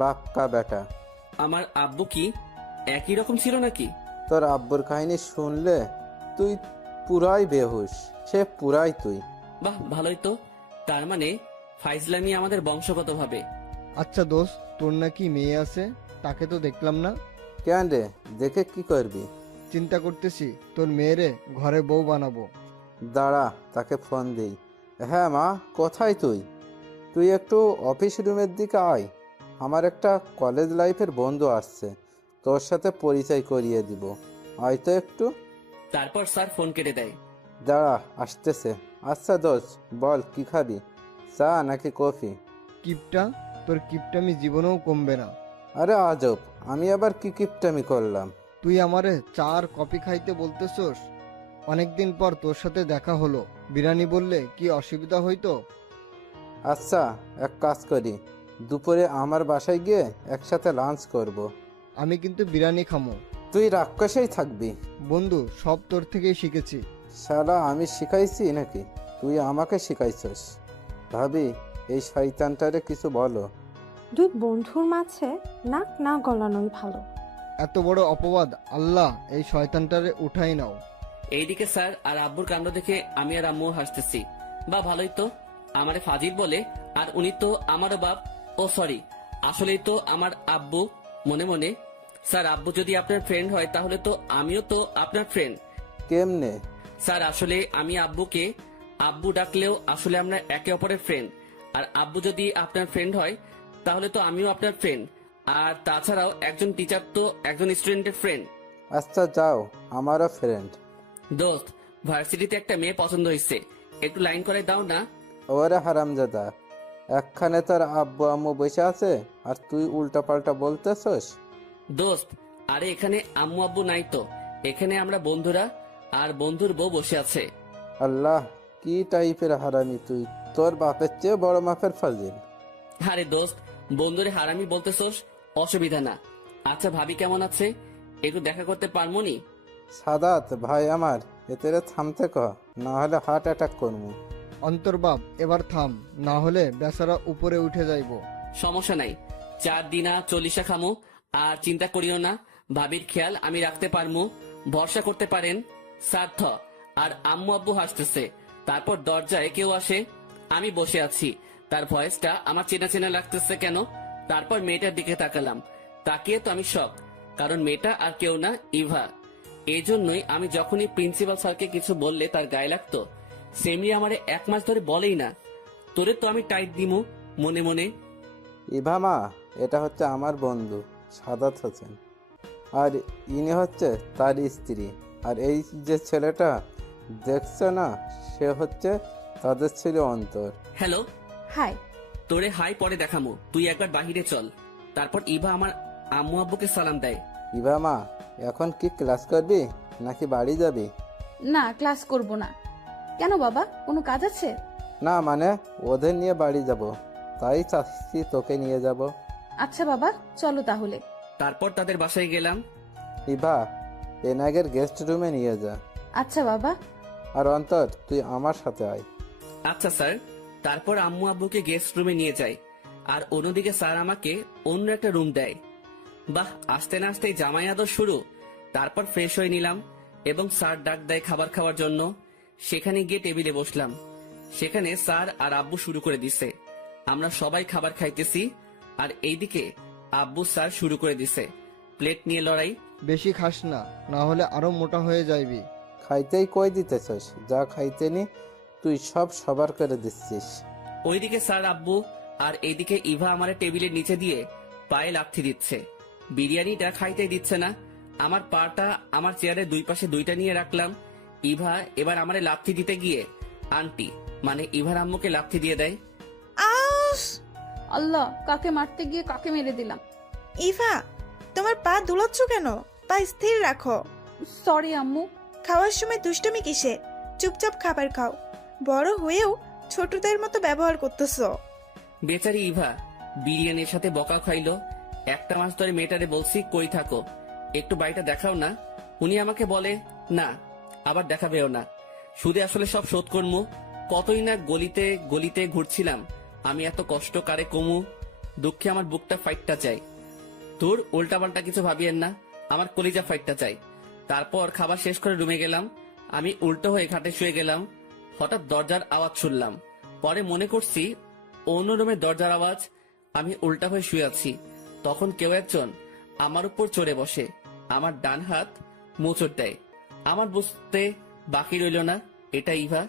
বাক্কা বেটা। আমার আব্বু কি একই রকম ছিল নাকি? তোর আব্বুর কাহিনী শুনলে তুই পুরাই বেহুশ, সে পুরাই তুই। বাহ, ভালোই তো। তার মানে ফাইজলামি আমাদের বংশগতভাবে। আচ্ছা দোস্ত, তোর নাকি মেয়ে আছে, তাকে তো দেখলাম না। কেন রে, দেখে কি করবি? চিন্তা করতেছি তোর মেয়েরে ঘরে বউ বানাবো। দাঁড়া, তাকে ফোন দিই। হ্যাঁ মা, কোথায় তুই? তুই একটু অফিস রুমের দিকে আয়, আমার একটা কলেজ লাইফের বন্ধু আসছে, তোর সাথে পরিচয় করিয়ে দিব, আয় তো একটু। তারপর স্যার ফোন কেটে দেয়। দাঁড়া, আসতেছে। আচ্ছা দোস্ত, বল কি খাবি, চা নাকি কফি? কিপটা, তোর কিপটামি জীবনেও কমবে না। আরে আজব, আমি আবার কি কিপটামি করলাম? তুই আমারে চা আর কফি খাইতে বলতেছোস? অনেকদিন পর তোর সাথে দেখা হলো, বিরিয়ানি বললে কি অসুবিধা হইতো? আচ্ছা, এক কাজ করি, দুপুরে আমার বাসায় গিয়ে একসাথে লাঞ্চ করব। আমি কিন্তু বিরিয়ানি খামো। তুই রাক্ষসেই থাকবি। বন্ধু, সব তোর থেকেই শিখেছি। শালা আমি শিখাইছি নাকি? তুই আমাকে শিখাইছিস? ভাবি, এই শয়তানটারে কিছু বলো। 2 বন্ধুর মাঝে নাক না গলানোই ভালো। এত বড় অপবাদ, আল্লাহ এই শয়তানটারে উঠাই নাও। এইদিকে স্যার আর আব্বুর কাণ্ড দেখে আমি আর আম্মু হাসতেছি। বা ভালোই তো, আমারে ফাজিল বলে, আর উনি তো আমারও বাপ। ও সরি, আসলেই তো আমার আব্বু। মনে মনে, স্যার আব্বু যদি আপনার ফ্রেন্ড হয় তাহলে তো আমিও তো আপনার ফ্রেন্ড। কেমনে? স্যার আসলে আমি আব্বুকে আব্বু ডাকলেও আসলে আমরা একে অপরের ফ্রেন্ড। আর আব্বু যদি আপনার ফ্রেন্ড হয় তাহলে তো আমিও আপনার ফ্রেন্ড। আর তাছাড়াও একজন টিচার তো একজন স্টুডেন্টের ফ্রেন্ড। আচ্ছা যাও, আমারও ফ্রেন্ড। দোস্ত, ভার্সিটিতে একটা মেয়ে পছন্দ হয়েছে, একটু লাইন করে দাও না। ওরে হারামজাদা, একখানে তোর আব্বু আম্মু বসে আছে আর তুই উল্টা পাল্টা বলতেছস। দোস্ত, আরে এখানে আম্মু আব্বু নাই তো, এখানে আমরা বন্ধুরা আর বন্ধুর বউ বসে আছে। আল্লাহ, কি টাইপের হারামি তুই! তোর বাপের চেয়ে বড় মাপের ফাজিল। আরে দোস্ত, বন্ধুরে হারামি বলতেছোস, অসুবিধা না। আচ্ছা, ভাবি কেমন আছে? একটু দেখা করতে পারমনি? সাদাত ভাই আমার, এতেরে থামতে ক, না হলে হার্ট অ্যাটাক করবো। অন্তর্বাব, এবার থাম, না হলে বেচারা উপরে উঠে যাইব। সমস্যা নাই, 4 দিনা 40 খামো। আর চিন্তা করিও না, ভাবির খেয়াল আমি রাখতে পারমু, ভরসা করতে পারেন। সার্থ আর আম্মু আব্বু হাসতেছে। তারপর দরজায় কেউ আসে, আমি বসে আছি। তার ভয়েসটা আমার চেনা চেনা লাগতেছে কেন। তারপর মেয়েটার দিকে তাকালাম, তাকিয়ে তো আমি শক, কারণ মেয়েটা আর কেউ না, ইভা। এই জন্যই আমি যখনই প্রিন্সিপাল স্যারকে কিছু বললে তার গায়ে লাগতো, সেমনি আমারে 1 মাস ধরে বলেই না, তোরে তো আমি টাইট দিমু মনে মনে। ইভা মা, এটা হচ্ছে আমার বন্ধু সাদাত হোসেন, আর ইনি হচ্ছে তার স্ত্রী। আর এই যে ছেলেটা দেখছো না, সে হচ্ছে তাদের ছিল অন্তর। হ্যালো। হাই। তোরে হাই পরে দেখামু, তুই একবার বাহিরে চল। তারপর ইভা আমার আম্মু আব্বুকে সালাম দেয়। ইভা মা, এখন কি ক্লাস করবি নাকি বাড়ি যাবি? না, ক্লাস করব না। কেন বাবা, কোনো কাজ আছে? না মানে, ওদের নিয়ে বাড়ি যাব, তাই চাচ্ছি তোকে নিয়ে যাব। আচ্ছা বাবা, চলো তাহলে। তারপর তাদের বাসায় গেলাম। ইভা, এনাগের গেস্ট রুমে নিয়ে যা। আচ্ছা বাবা। আর অন্তর, তুই আমার সাথে আয়। আচ্ছা স্যার। তারপর আম্মু আব্বুকে গেস্ট রুমে নিয়ে যাই, আর অন্যদিকে স্যার আমাকে অন্য একটা রুম দেয়। বাহ, আসতে না আসতেই জামাই আদর শুরু। তারপর ফ্রেশ হয়ে নিলাম এবং স্যার ডাক দেয় খাবার খাওয়ার জন্য। সেখানে গিয়ে টেবিলে বসলাম। সেখানে স্যার আর আব্বু শুরু করে দিছে। আমরা সবাই খাবার খাইতেছি, আর এইদিকে আব্বু স্যার শুরু করে দিছে প্লেট নিয়ে লড়াই। বেশি খাস না, না হলে আরো মোটা হয়ে যাইবি। খাইতেই কই দিতেছস, যা খাইতে নি তুই সব সবার করে দিচ্ছিস। ওইদিকে স্যার আব্বু, আর এইদিকে ইভা আমারে টেবিলের নিচে দিয়ে পায়ে লাথি দিচ্ছে। বিরিয়ানিটা খাইতে দিচ্ছে না। আমার পাটা আমার চেয়ারের দুই পাশে দুইটা নিয়ে রাখলাম। ইভা এবার আমারে লাথি দিতে গিয়ে আন্টি মানে ইভার আম্মুকে লাথি দিয়ে দেয়। আউস! আল্লাহ, কাকে মারতে গিয়ে কাকে মেরে দিলাম। ইভা, তোমার পা দুলাচ্ছ কেন? পা স্থির রাখো। সরি আম্মু। খাওয়ার সময় দুষ্টুমি কিসে? চুপচাপ খাবার খাও। বড় হয়েও ছোটদের মতো ব্যবহার করতেছো। বেচারি ইভা বিরিয়ানির সাথে বকা খাইলো। 1 মাস ধরে মেয়েটারে বলছি কই থাকো, একটু বাড়িটা দেখাও না। উনি আমাকে বলে না, আবার দেখাবেও না। শুধু আসলে সব শোধ করমু। কতই না গলিতে গলিতে ঘুরছিলাম, আমি এত কষ্ট কারে কমু। দুঃখে আমার বুকটা ফাইটটা চাই। তোর উল্টাপাল্টা কিছু ভাবিয়েন না, আমার কলিজা ফাইটটা চাই। তারপর খাবার শেষ করে রুমে গেলাম। আমি উল্টো হয়ে খাটে শুয়ে গেলাম। হঠাৎ দরজার আওয়াজ শুনলাম। পরে মনে করছি অন্য রুমের দরজার আওয়াজ। আমি উল্টা হয়ে শুয়ে আছি, তখন কেউ একজন আমার উপর চড়ে বসে আমার ডান হাত মোচড় দেয়। আমার বুঝতে বাকি রইল না এটা ইভা।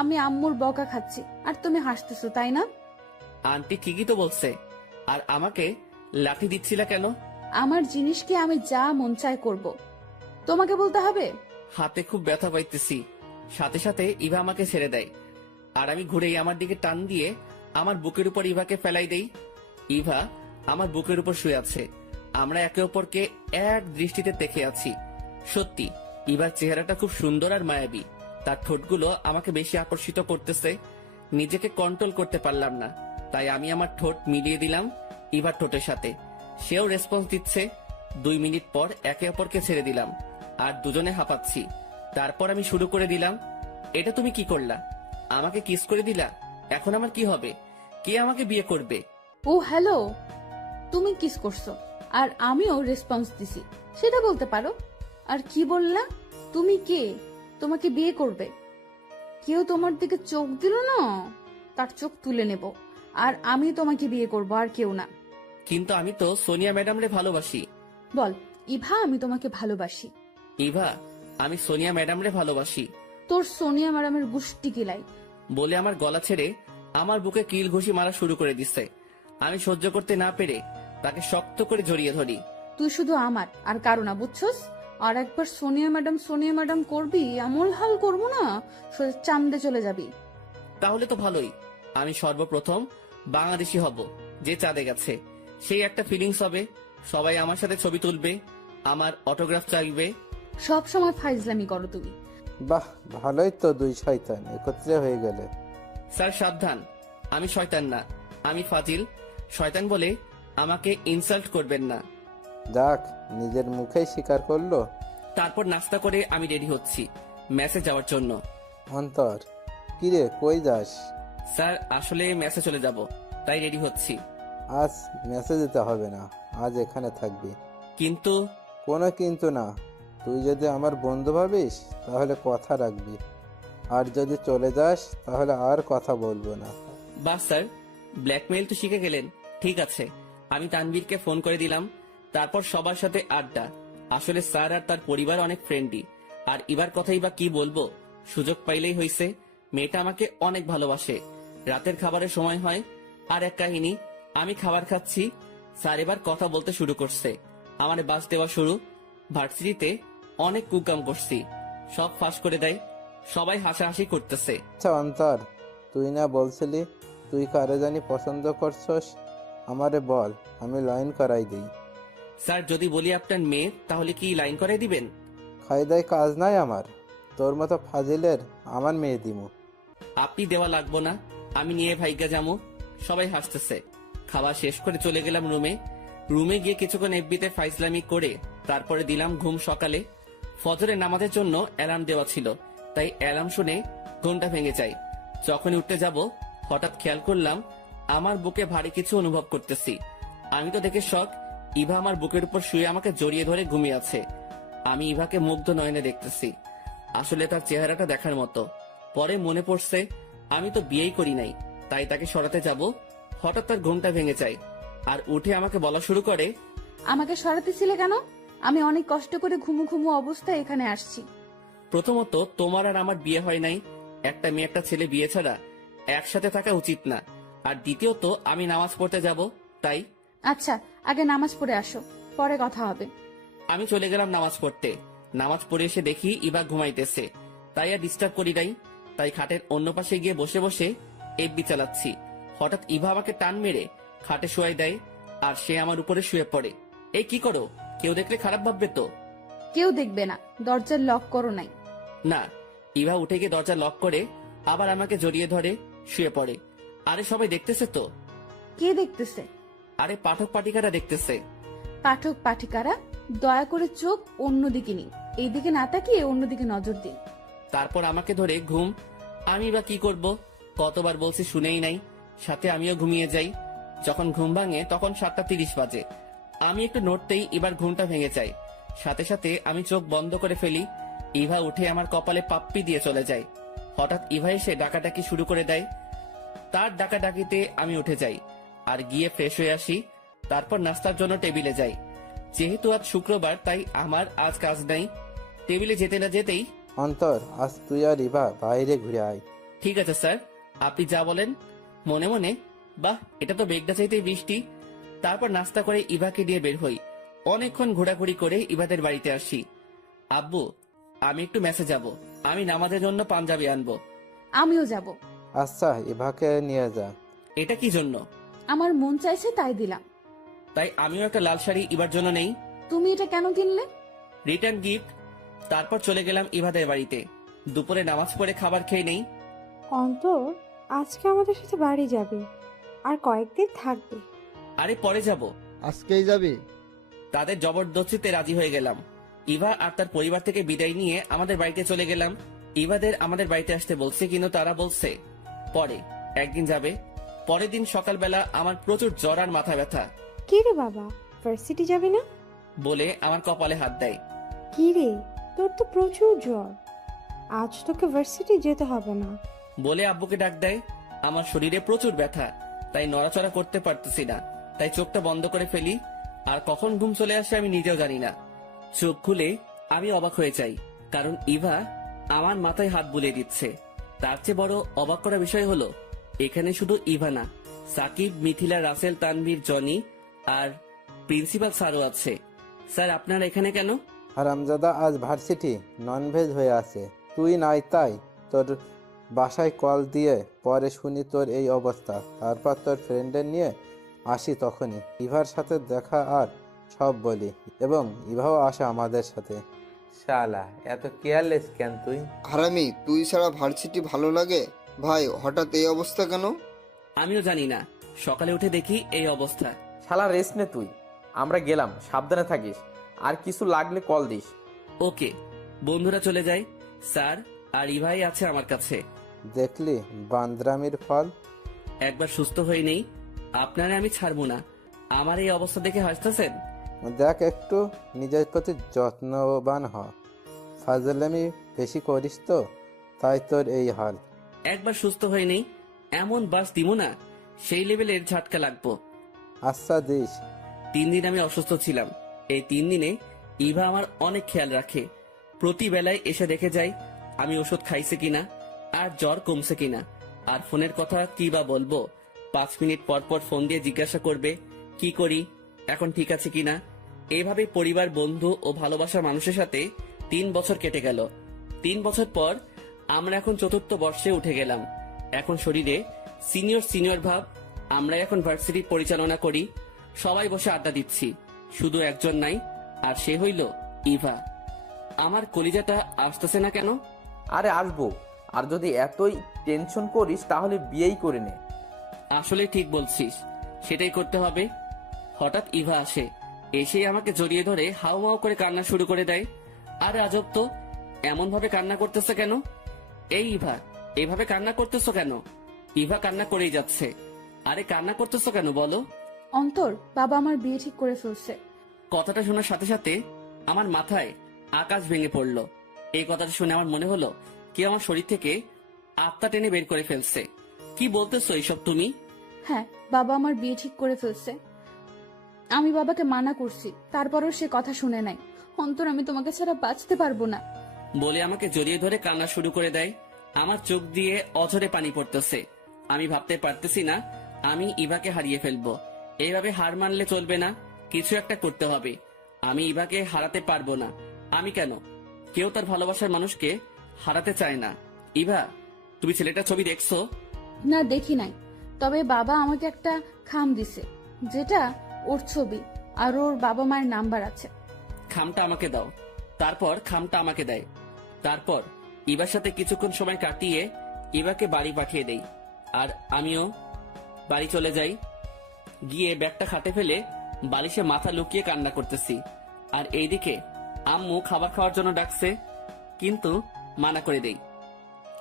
আমি আম্মুর বকা খাচ্ছি আর তুমি হাসতেছো, তাই না? আন্টি ঠিকই তো বলছে। আর আমাকে লাঠি দিচ্ছিল কেন? আমার জিনিসকে আমি যা মন চায় করব, তোমাকে বলতে হবে? হাতে খুব ব্যথা পাইতেছি। সাথে সাথে ইভা আমাকে ছেড়ে দেয়, আর আমি ঘুরেই আমার দিকে টান দিয়ে আমার বুকের উপর ইভাকে ফেলাই দেই। ইভা আমার বুকের উপর শুয়ে আছে। আমরা একে অপরকে এক দৃষ্টিতে দেখে আছি। সত্যি ইভার চেহারাটা খুব সুন্দর আর মায়াবী। তার ঠোঁটগুলো আমাকে বেশি আকর্ষিত করতেছে। নিজেকে কন্ট্রোল করতে পারলাম না, তাই আমি আমার ঠোঁট মিলিয়ে দিলাম ইভার ঠোঁটের সাথে। সেও রেসপন্স দিচ্ছে। 2 মিনিট পর একে অপরকে ছেড়ে দিলাম, আর দুজনে হাঁপাচ্ছি। তারপর আমি শুরু করে দিলাম, এটা তুমি কি করলা? আমাকে কিস করে দিলা। এখন আমার কি হবে? কে আমাকে বিয়ে করবে? ও হ্যালো, তুমি কিস করছো আর আমিও রেসপন্স দিছি, সেটা বলতে পারো। আর কি বললা? তুমি কে? তোমাকে বিয়ে করবে? কেউ তোমার দিকে চোখ দিল না, তার চোখ তুলে নেব। আর আমি তোমাকে বিয়ে করব, আর কেউ না। কিন্তু আমি তো সোনিয়া ম্যাডাম রে ভালোবাসি। বল ইভা, আমি তোমাকে ভালোবাসি। ইভা, আমি সোনিয়া ম্যাডাম রে ভালোবাসি। তোর সোনিয়া ম্যাডামের গুষ্টি কিলাই বলে আমার গলা ছেড়ে আমার বুকে কিল ঘুষি মারা শুরু করে দিচ্ছে। আমি সহ্য করতে না পেরে তাকে শক্ত করে জড়িয়ে ধরি। তুই শুধু আমার আর কারো না, বুঝছস? আর একবার সোনিয়া ম্যাডাম করবি, আমল হাল করবো না, সোজা চান্দে চলে যাবি। তাহলে তো ভালোই। আমি সর্বপ্রথম বাংলাদেশি হব, যে চাঁদে গেছে। সেই একটা ফিলিংস হবে। সবাই আমার সাথে ছবি তুলবে, আমার অটোগ্রাফ চাইবে। সব সময় ফাইজলামি করো তুমি। বাহ, ভালোই তো, দুই শয়তান একত্রে হয়ে গেলে। স্যার সাবধান, আমি শয়তান না, আমি ফাজিল। শয়তান বলে আমাকে ইনসাল্ট করবেন না। যাক, নিজের মুখেই স্বীকার করলো। তারপর নাস্তা করে আমি রেডি হচ্ছি ম্যাচে যাওয়ার জন্য। অন্তর, কিরে কই যাস? স্যার আসলে ম্যাচে চলে যাব, তাই রেডি হচ্ছি। আজ ম্যাসেজ দিতে হবে না, আজ এখানে থাকবি। কিন্তু কোনো কিন্তু না, তুই যদি আমার বন্ধু ভাবিস তাহলে কথা রাখবি, আর যদি চলে যাস তাহলে আর কথা বলবো না। বাস স্যার, ব্ল্যাকমেইল তো শিখে গেলেন। ঠিক আছে, আমি তানভীরকে ফোন করে দিলাম। তারপর সবার সাথে আড্ডা। আসলে স্যার আর তার পরিবার অনেক ফ্রেন্ডলি। আর এবার কথাই বা কি বলবো, সুযোগ পাইলেই হইছে। মেয়েটা আমাকে অনেক ভালোবাসে। রাতের খাবারের সময় হয়, আর এক কাহিনী, আমি খাবার খাচ্ছি, স্যার এবার কথা বলতে শুরু করছে। আমার বাস দেওয়া শুরু। ভার্সিটিতে অনেক কুকাম করছি, সব ফাঁস করে দেয়। সবাই হাসাহাসি করতেছে। আচ্ছা অন্তর, তুই না বলছিলি তুই কারে জানি পছন্দ করছস? আমারে বল, আমি লাইন করাই দিই। স্যার যদি বলি আপনার মেয়ে, তাহলে কি লাইন করে দিবেন? খাইদাই কাজ নাই আমার, তোর মতো ফাজিলের আমার মেয়ে দিমু। আপনি দেওয়া লাগবো না, আমি নিয়ে ভাইগা যামু। সবাই হাসতেছে। খাওয়া শেষ করে চলে গেলাম রুমে গিয়ে কিছুক্ষণ এফবিতে ফাইজলামি করে তারপরে দিলাম ঘুম। সকালে ফজরের নামাজের জন্য অ্যালার্ম দেওয়া ছিল, তাই অ্যালার্ম শুনে ঘুমটা ভেঙে যায়। যখনই উঠতে যাব, হঠাৎ খেয়াল করলাম আমার বুকে ভারী কিছু অনুভব করতেছি। আমি তো দেখে শক। ইভা আমার বুকের উপর শুয়ে আমাকে জড়িয়ে ধরে ঘুমিয়ে আছে। আমি ইভাকে মুগ্ধ নয়নে দেখতেছি। আসলে তার চেহারাটা দেখার মতো। পরে মনে পড়ছে আমি তো বিয়েই করি নাই, তাই তাকে সরাতে যাব। হঠাৎ তার ঘুমটা ভেঙে যায় আর উঠে আমাকে বলা শুরু করে, আমাকে সরাতেছিলে কেন? আমি অনেক কষ্ট করে ঘুমু ঘুমু অবস্থায় এখানে আসছি। প্রথমত তোমার আর আমার বিয়ে হয় নাই। একটা মেয়ে একটা ছেলে বিয়ে ছাড়া একসাথে থাকা উচিত না। আর দ্বিতীয়ত আমি নামাজ পড়তে যাব, তাই। আচ্ছা, আগে নামাজ পড়ে আসো, পরে কথা হবে। আমি চলে গেলাম নামাজ পড়তে। নামাজ পড়ে এসে দেখি ইভা ঘুমাইতেছে, তাই আর ডিস্টার্ব করি নাই। তাই খাটের অন্য পাশে গিয়ে বসে বসে এফবি চালাচ্ছি। হঠাৎ ইভা আমাকে টান মেরে খাটে শোয়াই দেয় আর সে আমার উপরে শুয়ে পড়ে। এই কি করো? কেউ দেখলে খারাপ ভাববে তো? কেউ দেখবে না, দরজার লক করো নাই। না। ইভা উঠে গিয়ে দরজা লক করে আবার আমাকে জড়িয়ে ধরে শুয়ে পড়ে। আরে সবাই দেখতেছে তো? কে দেখতেছে? আরে পাঠক পাঠিকারা দেখতেছে। পাঠক পাঠিকারা? দয়া করে চোখ অন্যদিকে নিন, এইদিকে না তাকিয়ে অন্যদিকে নজর দিন। তারপর আমাকে ধরে ঘুম। আমি বা কি করব? কতবার বলছি, শুনেই নাই। সাথে আমিও ঘুমিয়ে যাই। যখন ঘুম ভাঙে তখন 7:30 বাজে। আমি একটু নড়তেই এবার ঘুমটা ভেঙে যায়। সাথে সাথে আমি চোখ বন্ধ করে ফেলি। ইভা উঠে আমার কপালে পাপ্পি দিয়ে চলে যায়। হঠাৎ ইভা এসে ডাকাডাকি শুরু করে দেয়। তার ডাকাডাকিতে আমি উঠে যাই আর গিয়ে ফ্রেশ হয়ে আসি। তারপর নাস্তার জন্য টেবিলে যাই। যেহেতু আজ শুক্রবার, তাই আমার আজ কাজ নাই। টেবিলে যেতে না যেতেই, অন্তর, আজ তুই আর ইভা বাইরে ঘুরে আয়। ঠিক আছে স্যার, আপনি যা বলেন। মনে মনে, বাহ, এটা তো বেগটা চাইতেই বৃষ্টি। তারপর নাস্তা করে ইভাকে দিয়ে বের হই। অনেকক্ষণ ঘোরাঘুরি করে ইভাদের বাড়িতে আসি। আব্বু, আমি একটু মেসে যাব, আমি নামাজের জন্য পাঞ্জাবি আনবো। আমিও যাব। আচ্ছা, ইভাকে নিয়ে যা। এটা কি জন্য? আমার মন চাইছে তাই দিলাম। তাই আমিও একটা লাল শাড়ি ইবার জন্য নেই। তুমি এটা কেন কিনলে? Return gift. তারপর চলে গেলাম ইভাদের বাড়িতে। দুপুরে নামাজ পড়ে খাবার খেয়ে নেই। অন্তর, আজকে আমাদের সাথে বাড়ি যাবে আর কয়েকদিন থাকবে। আরে পরে যাব। আজকেই যাবি? তাদের জবরদস্তিতে রাজি হয়ে গেলাম। ইভা আর তার পরিবার থেকে বিদায় নিয়ে আমাদের বাড়িতে চলে গেলাম। ইভাদের আমাদের বাড়িতে আসতে বলছে, কিন্তু তারা বলছে পরে একদিন যাবে। পরের দিন সকালবেলা আমার প্রচুর জ্বর আর মাথা ব্যথা। কি রে বাবা, ভার্সিটি যাবি না? বলে আমার কপালে হাত দেয়। কি রে, তোর তো প্রচুর জ্বর, আজ তোকে ভার্সিটি যেতে হবে না। বলে আব্বুকে ডাক দেয়। আমার শরীরে প্রচুর ব্যথা, তাই নড়াচড়া করতে পারতেছি না। তাই চোখটা বন্ধ করে ফেলি। আর কখন ঘুম চলে আসে আমি নিজেও জানি না। চোখ খুলে আমি অবাক হয়ে যাই, কারণ ইভা আমার মাথায় হাত বুলিয়ে দিচ্ছে। তার চেয়ে বড় অবাক করা বিষয় হলো, এখানে শুধু ইভা না, সাকিব, মিথিলা, রাসেল, তানভীর, জনি আর প্রিন্সিপাল স্যারও আছে। স্যার, আপনারা এখানে কেন? হারামজাদা, আজ ভার্সিটি ননভেজ হয়ে আছে, তুই নাই তাই তোর বাসায় কল দিয়ে পরে শুনি তোর এই অবস্থা, তারপর তোর ফ্রেন্ডের নিয়ে আসি, তখনই ইভার সাথে দেখা আর সব বলি, এবং ইভাও আসে আমাদের সাথে। শালা এত কেয়ারলেস কেন তুই? হারামি, তুই ছাড়া ভার্সিটি ভালো লাগে? ভাই হঠাৎ এই অবস্থা কেন? আমিও জানি না, সকালে উঠে দেখি এই অবস্থা। শালা রেস্ট নে তুই, আমরা গেলাম, সাবধানে থাকিস, আর কিছু লাগলে কল দিস। ওকে। বন্ধুরা চলে যায়, স্যার আর ইভাই আছে আমার কাছে। দেখলি বান্দ্রামির ফল। একবার সুস্থ হয়ে নেই, আপনারে আমি ছাড়বো না। আমার এই অবস্থা দেখে হাসতেছেন? দেখ, একটু নিজের প্রতি যত্নবান হ, ফাজলামি বেশি করিস তো, তাই তোর এই হাল। একবার সুস্থ হয়ে নেই, এমন বাস দিব না, সেই লেভেলের ঝাটকা লাগবো। আচ্ছা দিস। 3 দিন আমি অসুস্থ ছিলাম। এই 3 দিনে ইভা আমার অনেক খেয়াল রাখে। প্রতি বেলায় এসে দেখে যায় আমি ওষুধ খাইছে কিনা, আর জ্বর কমছে কিনা। আর ফোনের কথা কি বা বলবো, 5 মিনিট পর পর ফোন দিয়ে জিজ্ঞাসা করবে কি করি, এখন ঠিক আছে কিনা। এইভাবে পরিবার, বন্ধু ও ভালোবাসার মানুষের সাথে 3 বছর কেটে গেল। 3 বছর পর আমরা এখন 4র্থ বর্ষে উঠে গেলাম। এখন শরীরে সিনিয়র ভাব। আমরা এখন ভার্সিটি পরিচালনা করি, সবাই বসে আড্ডা দিচ্ছি। শুধু একজন নাই, আর সে হইল ইভা। আমার কলিজাটা আসতেছে না কেন? আরে আসবো, আর যদি এতই টেনশন করিস তাহলে বিয়েই করে নে। আসলে ঠিক বলছিস, সেটাই করতে হবে। হঠাৎ ইভা আসে, এসে আমাকে জড়িয়ে ধরে হাউমাউ করে কান্না শুরু করে দেয়। আরে আজব তো, এমন ভাবে কান্না করতেছে কেন? এই ইভা, এইভাবে কান্না করতেছো কেন? ইভা কান্না করেই যাচ্ছে। আরে কান্না করতেছো কেন বলো? অন্তর, বাবা আমার বিয়ে ঠিক করে ফেলছে। কথাটা শোনার সাথে সাথে আমার মাথায় আকাশ ভেঙে পড়লো। এই কথাটা শুনে আমার মনে হলো কি আমার শরীর থেকে আত্মা টেনে বের করে ফেলছে। কি বলতেছো এইসব তুমি? হ্যাঁ, বাবা আমার বিয়ে ঠিক করে ফেলছে। আমি বাবাকে মানা করছি, তারপরও সে কথা শুনে নাই। অন্তর, আমি তোমাকে ছাড়া বাঁচতে পারবো না। বলে আমাকে জড়িয়ে ধরে কান্না শুরু করে দেয়। আমার চোখ দিয়ে অঝরে পানি পড়তেছে। আমি ভাবতে পারতেছি না আমি ইভাকে হারিয়ে ফেলবো। এইভাবে হার মানলে চলবে না, কিছু একটা করতে হবে। আমি ইভাকে হারাতে পারবো না। আমি কেন? কেউ তার ভালোবাসার মানুষকে হারাতে চায় না। ইভা, তুমি ছেলেটার ছবি দেখছো? না, দেখি নাই, তবে বাবা আমাকে একটা খাম দিছে, যেটা ওর ছবি আর ওর বাবা মায়ের নাম্বার আছে। খামটা আমাকে দাও। তারপর খামটা আমাকে দেয়। তারপর ইভার সাথে কিছুক্ষণ সময় কাটিয়ে ইভাকে বাড়ি পাঠিয়ে দেই, আর আমিও বাড়ি চলে যাই। গিয়ে ব্যাগটা খাটে ফেলে বালিশে মাথা লুকিয়ে কান্না করতেছি। আর এইদিকে আম্মু খাবার খাওয়ার জন্য ডাকছে, কিন্তু মানা করে দেই।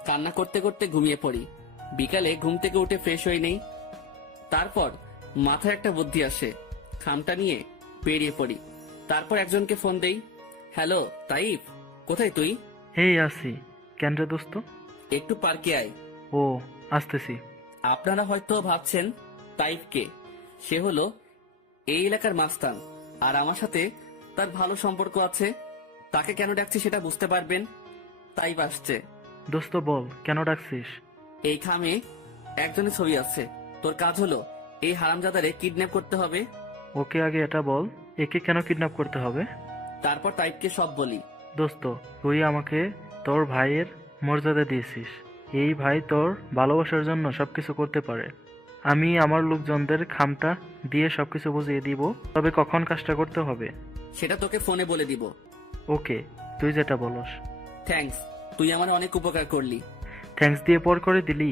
কান্না করতে করতে ঘুমিয়ে পড়ি। বিকালে ঘুম থেকে উঠে ফ্রেশ হয়ে নেই। তারপর মাথায় একটা বুদ্ধি আসে, খামটা নিয়ে বেরিয়ে পড়ি। তারপর একজনকে ফোন দেই। হ্যালো তাইফ, কোথায় তুই? এই আছি। কেন রে দোস্ত? একটু পার্কে আয়। ও, আসতেছি। আপনারা হয়তো ভাবছেন তাইফ কে। সে হলো এই এলাকার মাস্তান, আর আমার সাথে তার ভালো সম্পর্ক আছে। তাকে কেন ডাকছি সেটা বুঝতে পারবেন। তাইফ আসছে। দোস্ত বল, কেন ডাকছিস? এই খামে একজনের ছবি আছে। তোর কাজ হলো এই হারামজাদারে কিডন্যাপ করতে হবে। ওকে আগে এটা বল, একে কেন কিডন্যাপ করতে হবে? তারপর তাইফকে সব বলি। দোস্ত, তুই আমাকে তোর ভাইয়ের মর্যাদা দিয়েছিস। এই ভাই তোর ভালোবাসার জন্য সবকিছু করতে পারে। আমি আমার লোকজনদের খামটা দিয়ে সবকিছু বুঝিয়ে দিব, তবে কখন কাজটা করতে হবে সেটা তোকে ফোনে বলে দিব। ওকে, তুই যেটা বলস। থ্যাঙ্কস, তুই আমার অনেক উপকার করলি। থ্যাঙ্কস দিয়ে পর করে দিলি?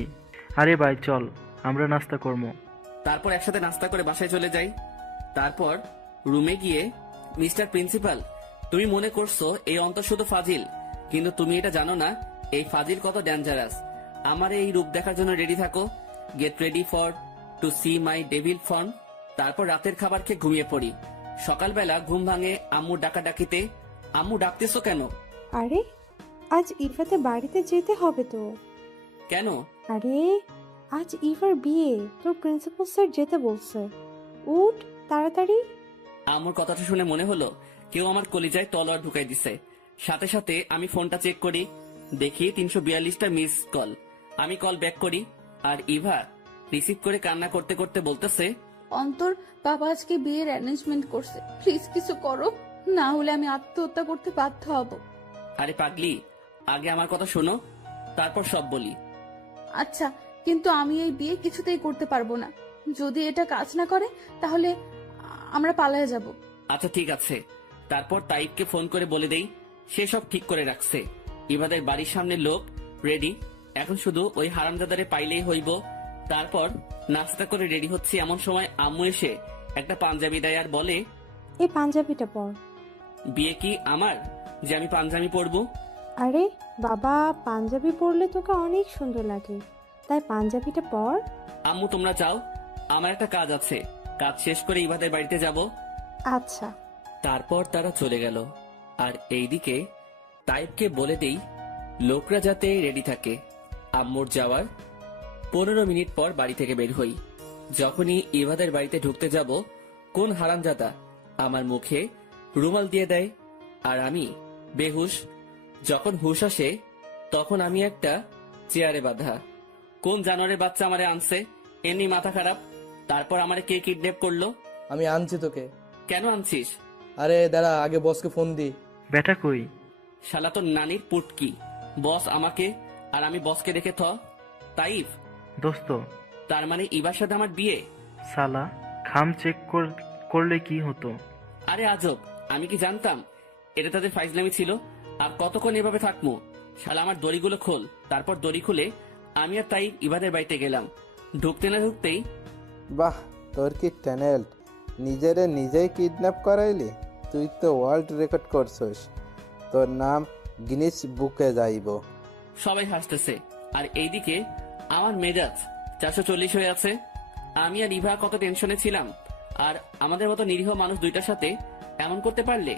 আরে ভাই চল, আমরা নাস্তা করবো। তারপর একসাথে নাস্তা করে বাসায় চলে যাই। তারপর রুমে গিয়ে, মিস্টার প্রিন্সিপাল, তুমি মনে করছো এই অন্তর শুধু ফাজিল, কিন্তু তুমি এটা জানো না এই ফাজিল কত ডেঞ্জারাস। আমার এই রূপ দেখার জন্য রেডি থাকো। Get ready for to see my devil form. তারপর রাতের খাবার খেয়ে ঘুমিয়ে পড়ি। সকালবেলা ঘুম ভাঙে আম্মুর ডাকাডাকিতে। আম্মু, ডাকতেছো কেন? আরে, আজ ইফাতে বাড়িতে যেতে হবে তো। কেন? আরে, আজ ইভার বিয়ে, তোর প্রিন্সিপাল স্যার যেতে বলছে। উঠ তাড়াতাড়ি। আম্মুর কথাটা শুনে মনে হলো কেউ আমার কলিজায় তলোয়ার ঢুকাই দিছে। সাথে সাথে আমি ফোনটা চেক করি, দেখি 342টা মিস কল। আমি কল ব্যাক করি, আর ইভা রিসিভ করে কান্না করতে করতে বলতেছে, অন্তর, বাবা আজকে বিয়ের অ্যারেঞ্জমেন্ট করছে, প্লিজ কিছু করো, না হলে আমি আত্মহত্যা করতে বাধ্য হব। আরে পাগলি, আগে আমার কথা শোনো, তারপর সব বলি। আচ্ছা, কিন্তু আমি এই বিয়ে কিছুতেই করতে পারবো না। যদি এটা কাজ না করে তাহলে আমরা পালিয়ে যাব। আচ্ছা ঠিক আছে। তারপর তাইবকে ফোন করে বলে দেই সে সব ঠিক করে রাখছে। ইবাদের বাড়ির সামনে লোক রেডি, এখন শুধু ওই হারামজাদারে পাইলেই হইব। তারপর নাস্তা করে রেডি হচ্ছে, এমন সময় আম্মু এসে একটা পাঞ্জাবি দেয় আর বলে, এই পাঞ্জাবিটা পর। বিয়ে কি আমার যে আমি পাঞ্জাবি পরবো? আরে বাবা, পাঞ্জাবি পরলে তোকে অনেক সুন্দর লাগে, তাই পাঞ্জাবিটা পর। আম্মু তোমরা যাও, আমার একটা কাজ আছে, কাজ শেষ করে ইবাদের বাড়িতে যাব। আচ্ছা। তারপর তারা চলে গেল। আর এইদিকে তাইবকে বলে দেই লোকরা যাতে রেডি থাকে। আম্মুর যাওয়ার 15 মিনিট পর বাড়ি থেকে বের হই। যখনই ইবাদের বাড়িতে ঢুকতে যাব, কোন হারামজাদা আমার মুখে রুমাল দিয়ে দেয় আর আমি বেহুশ। যখন হুশ আসে তখন আমি একটা চেয়ারে বাঁধা। কোন জানোয়ারের বাচ্চা আমারে আনছে, এমনি মাথা খারাপ। তারপর আমারে কে কিডন্যাপ করলো? আমি আনছি তোকে। কেন আনছিস? আরে দাঁড়া, আগে বসকে ফোন দি। বেটা কই? শালা তোর নানির পুটকি। বস আমাকে আর আমি বসকে দেখে তাইফ। দোস্ত, তার মানে ইবার সাথে আমার বিয়ে? সালা খাম চেক করলে কি হতো? আরে আজব, আমি কি জানতাম এটা তাদের ফাইজলামি ছিল। আর কতক্ষণ এভাবে থাকবো? শালা আমার দড়িগুলো খোল। তারপর দড়ি খুলে আমি আর তাইফ ইবাদের বাড়িতে গেলাম। ঢুকতে না ঢুকতেই, বাহ, তোর কি ট্যালেন্ট! নিজেরে নিজেই কিডন্যাপ করাইলি? তুই তো ওয়ার্ল্ড রেকর্ড করছিস, তোর নাম গিনিস বুকে যাইব। সবাই হাসতেছে। আর এইদিকে আমার মেজাজ 440 হয়ে আছে। আমি আর ইভা কত টেনশনে ছিলাম, আর আমাদের মতো নিরীহ মানুষ দুইটার সাথে এমন করতে পারলে।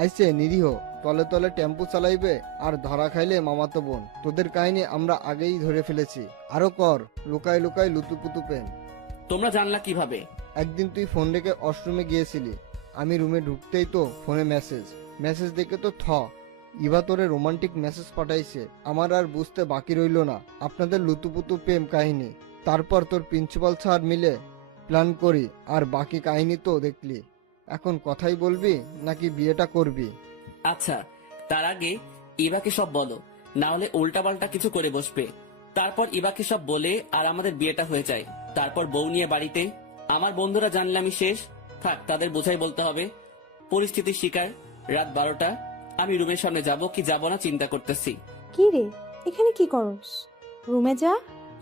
আইসে নিরীহ, তলে তলে টেম্পু চালাইবে আর ধরা খাইলে মামাতো বোন। তোদের কাহিনী আমরা আগেই ধরে ফেলেছি। আরো কর, লুকাই লুকাই লুতুপুতু প্রেম। তোমরা জানলা কিভাবে? একদিন তুই ফোন রেখে ওয়াশরুমে গিয়েছিলি, আমি রুমে ঢুকতেই তো ফোনে মেসেজ দেখে তো ইভা তোরে রোমান্টিক মেসেজ পাঠাইছে। আমার আর বুঝতে বাকি রইল না আপনাদের লুতুপুতু প্রেম কাহিনী। তারপর তোর প্রিন্সিপাল স্যার মিলে প্ল্যান করি, আর বাকি কাহিনী তো দেখলি। এখন কথাই বলবি নাকি বিয়েটা করবি? আচ্ছা, তার আগে ইভাকে সব বলো, না হলে উল্টাপাল্টা কিছু করে বসবে। তারপর ইভাকে সব বলে আর আমাদের বিয়েটা হয়ে যায়। তারপর বউ নিয়ে বাড়িতে। আমার বন্ধুরা জানলে আমি শেষ। থাক, তাদের বোঝাই বলতে হবে। পরিস্থিতির শিকার। রাত 12টা। আমি রুমের সামনে যাব কি যাব না চিন্তা করতেছি। কি রে, এখানে কি করস? রুমে যা।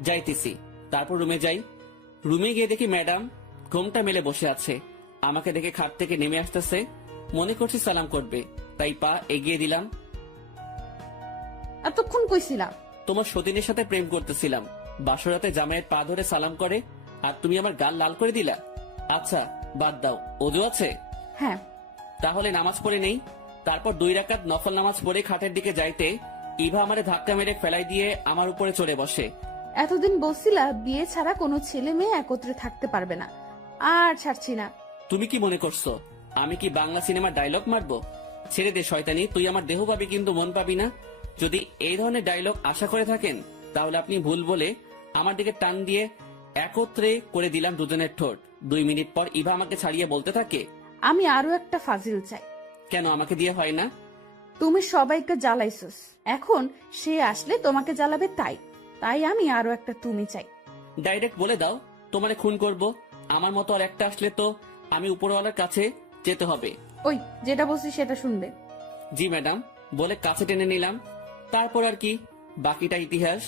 যাইতেছি। তারপর রুমে যাই। রুমে গিয়ে দেখি ম্যাডাম ঘোমটা মেলে বসে আছে। আমাকে দেখে খাট থেকে নেমে আসতেছে। মনে করছি সালাম করবে, তাই পা এগিয়ে দিলাম। এতক্ষণ কইছিলাম তোমার সতীনের সাথে প্রেম করতেছিলাম। বাসরাতে জামাইয়ের পা ধরে সালাম করে আর তুমি আমার গাল লাল করে দিলা। আচ্ছা বাদ দাও, ওযু আছে? হ্যাঁ। তাহলে নামাজ পড়ে নেই। তারপর 2 রাকাত নফল নামাজ পড়ে খাটের দিকে যাইতে ইভা আমারে ধাক্কা মেরে ফেলাই দিয়ে আমার উপরে চড়ে বসে। এতদিন বলছিলা বিয়ে ছাড়া কোনো ছেলে মেয়ে একত্রে থাকতে পারবে না, আর ছাড়ছি না। তুমি কি মনে করছো আমি কি বাংলা সিনেমার ডায়লগ মারবো? ছেড়ে দে শয়তানি, তুই আমার দেহ পাবি কিন্তু মন পাবি না। যদি এই ধরনের ডায়লগ আশা করে থাকেন তাহলে আপনি ভুল বলে আমার দিকে টান দিয়ে একত্রে করে দিলাম দুজনের ঠোঁট। 2 মিনিট পর ইভা আমাকে ছাড়িয়ে বলতে থাকে, আমি আরো একটা ফাজিল চাই। কেন আমাকে দিয়ে হয় না? তুমি সবাইকে জ্বালাইছস, এখন সে আসলে তোমাকে জ্বালাবে, তাই আমি আরো একটা তুমি চাই। ডাইরেক্ট বলে দাও তোমারে খুন করব। আমার মতো আর একটা আসলে তো আমি উপরওয়ালার কাছে যেতে হবে। ওই যেটা বলছি সেটা শুনবে। জি ম্যাডাম বলে কাছে টেনে নিলাম। তারপর আর কি, বাকিটা ইতিহাস।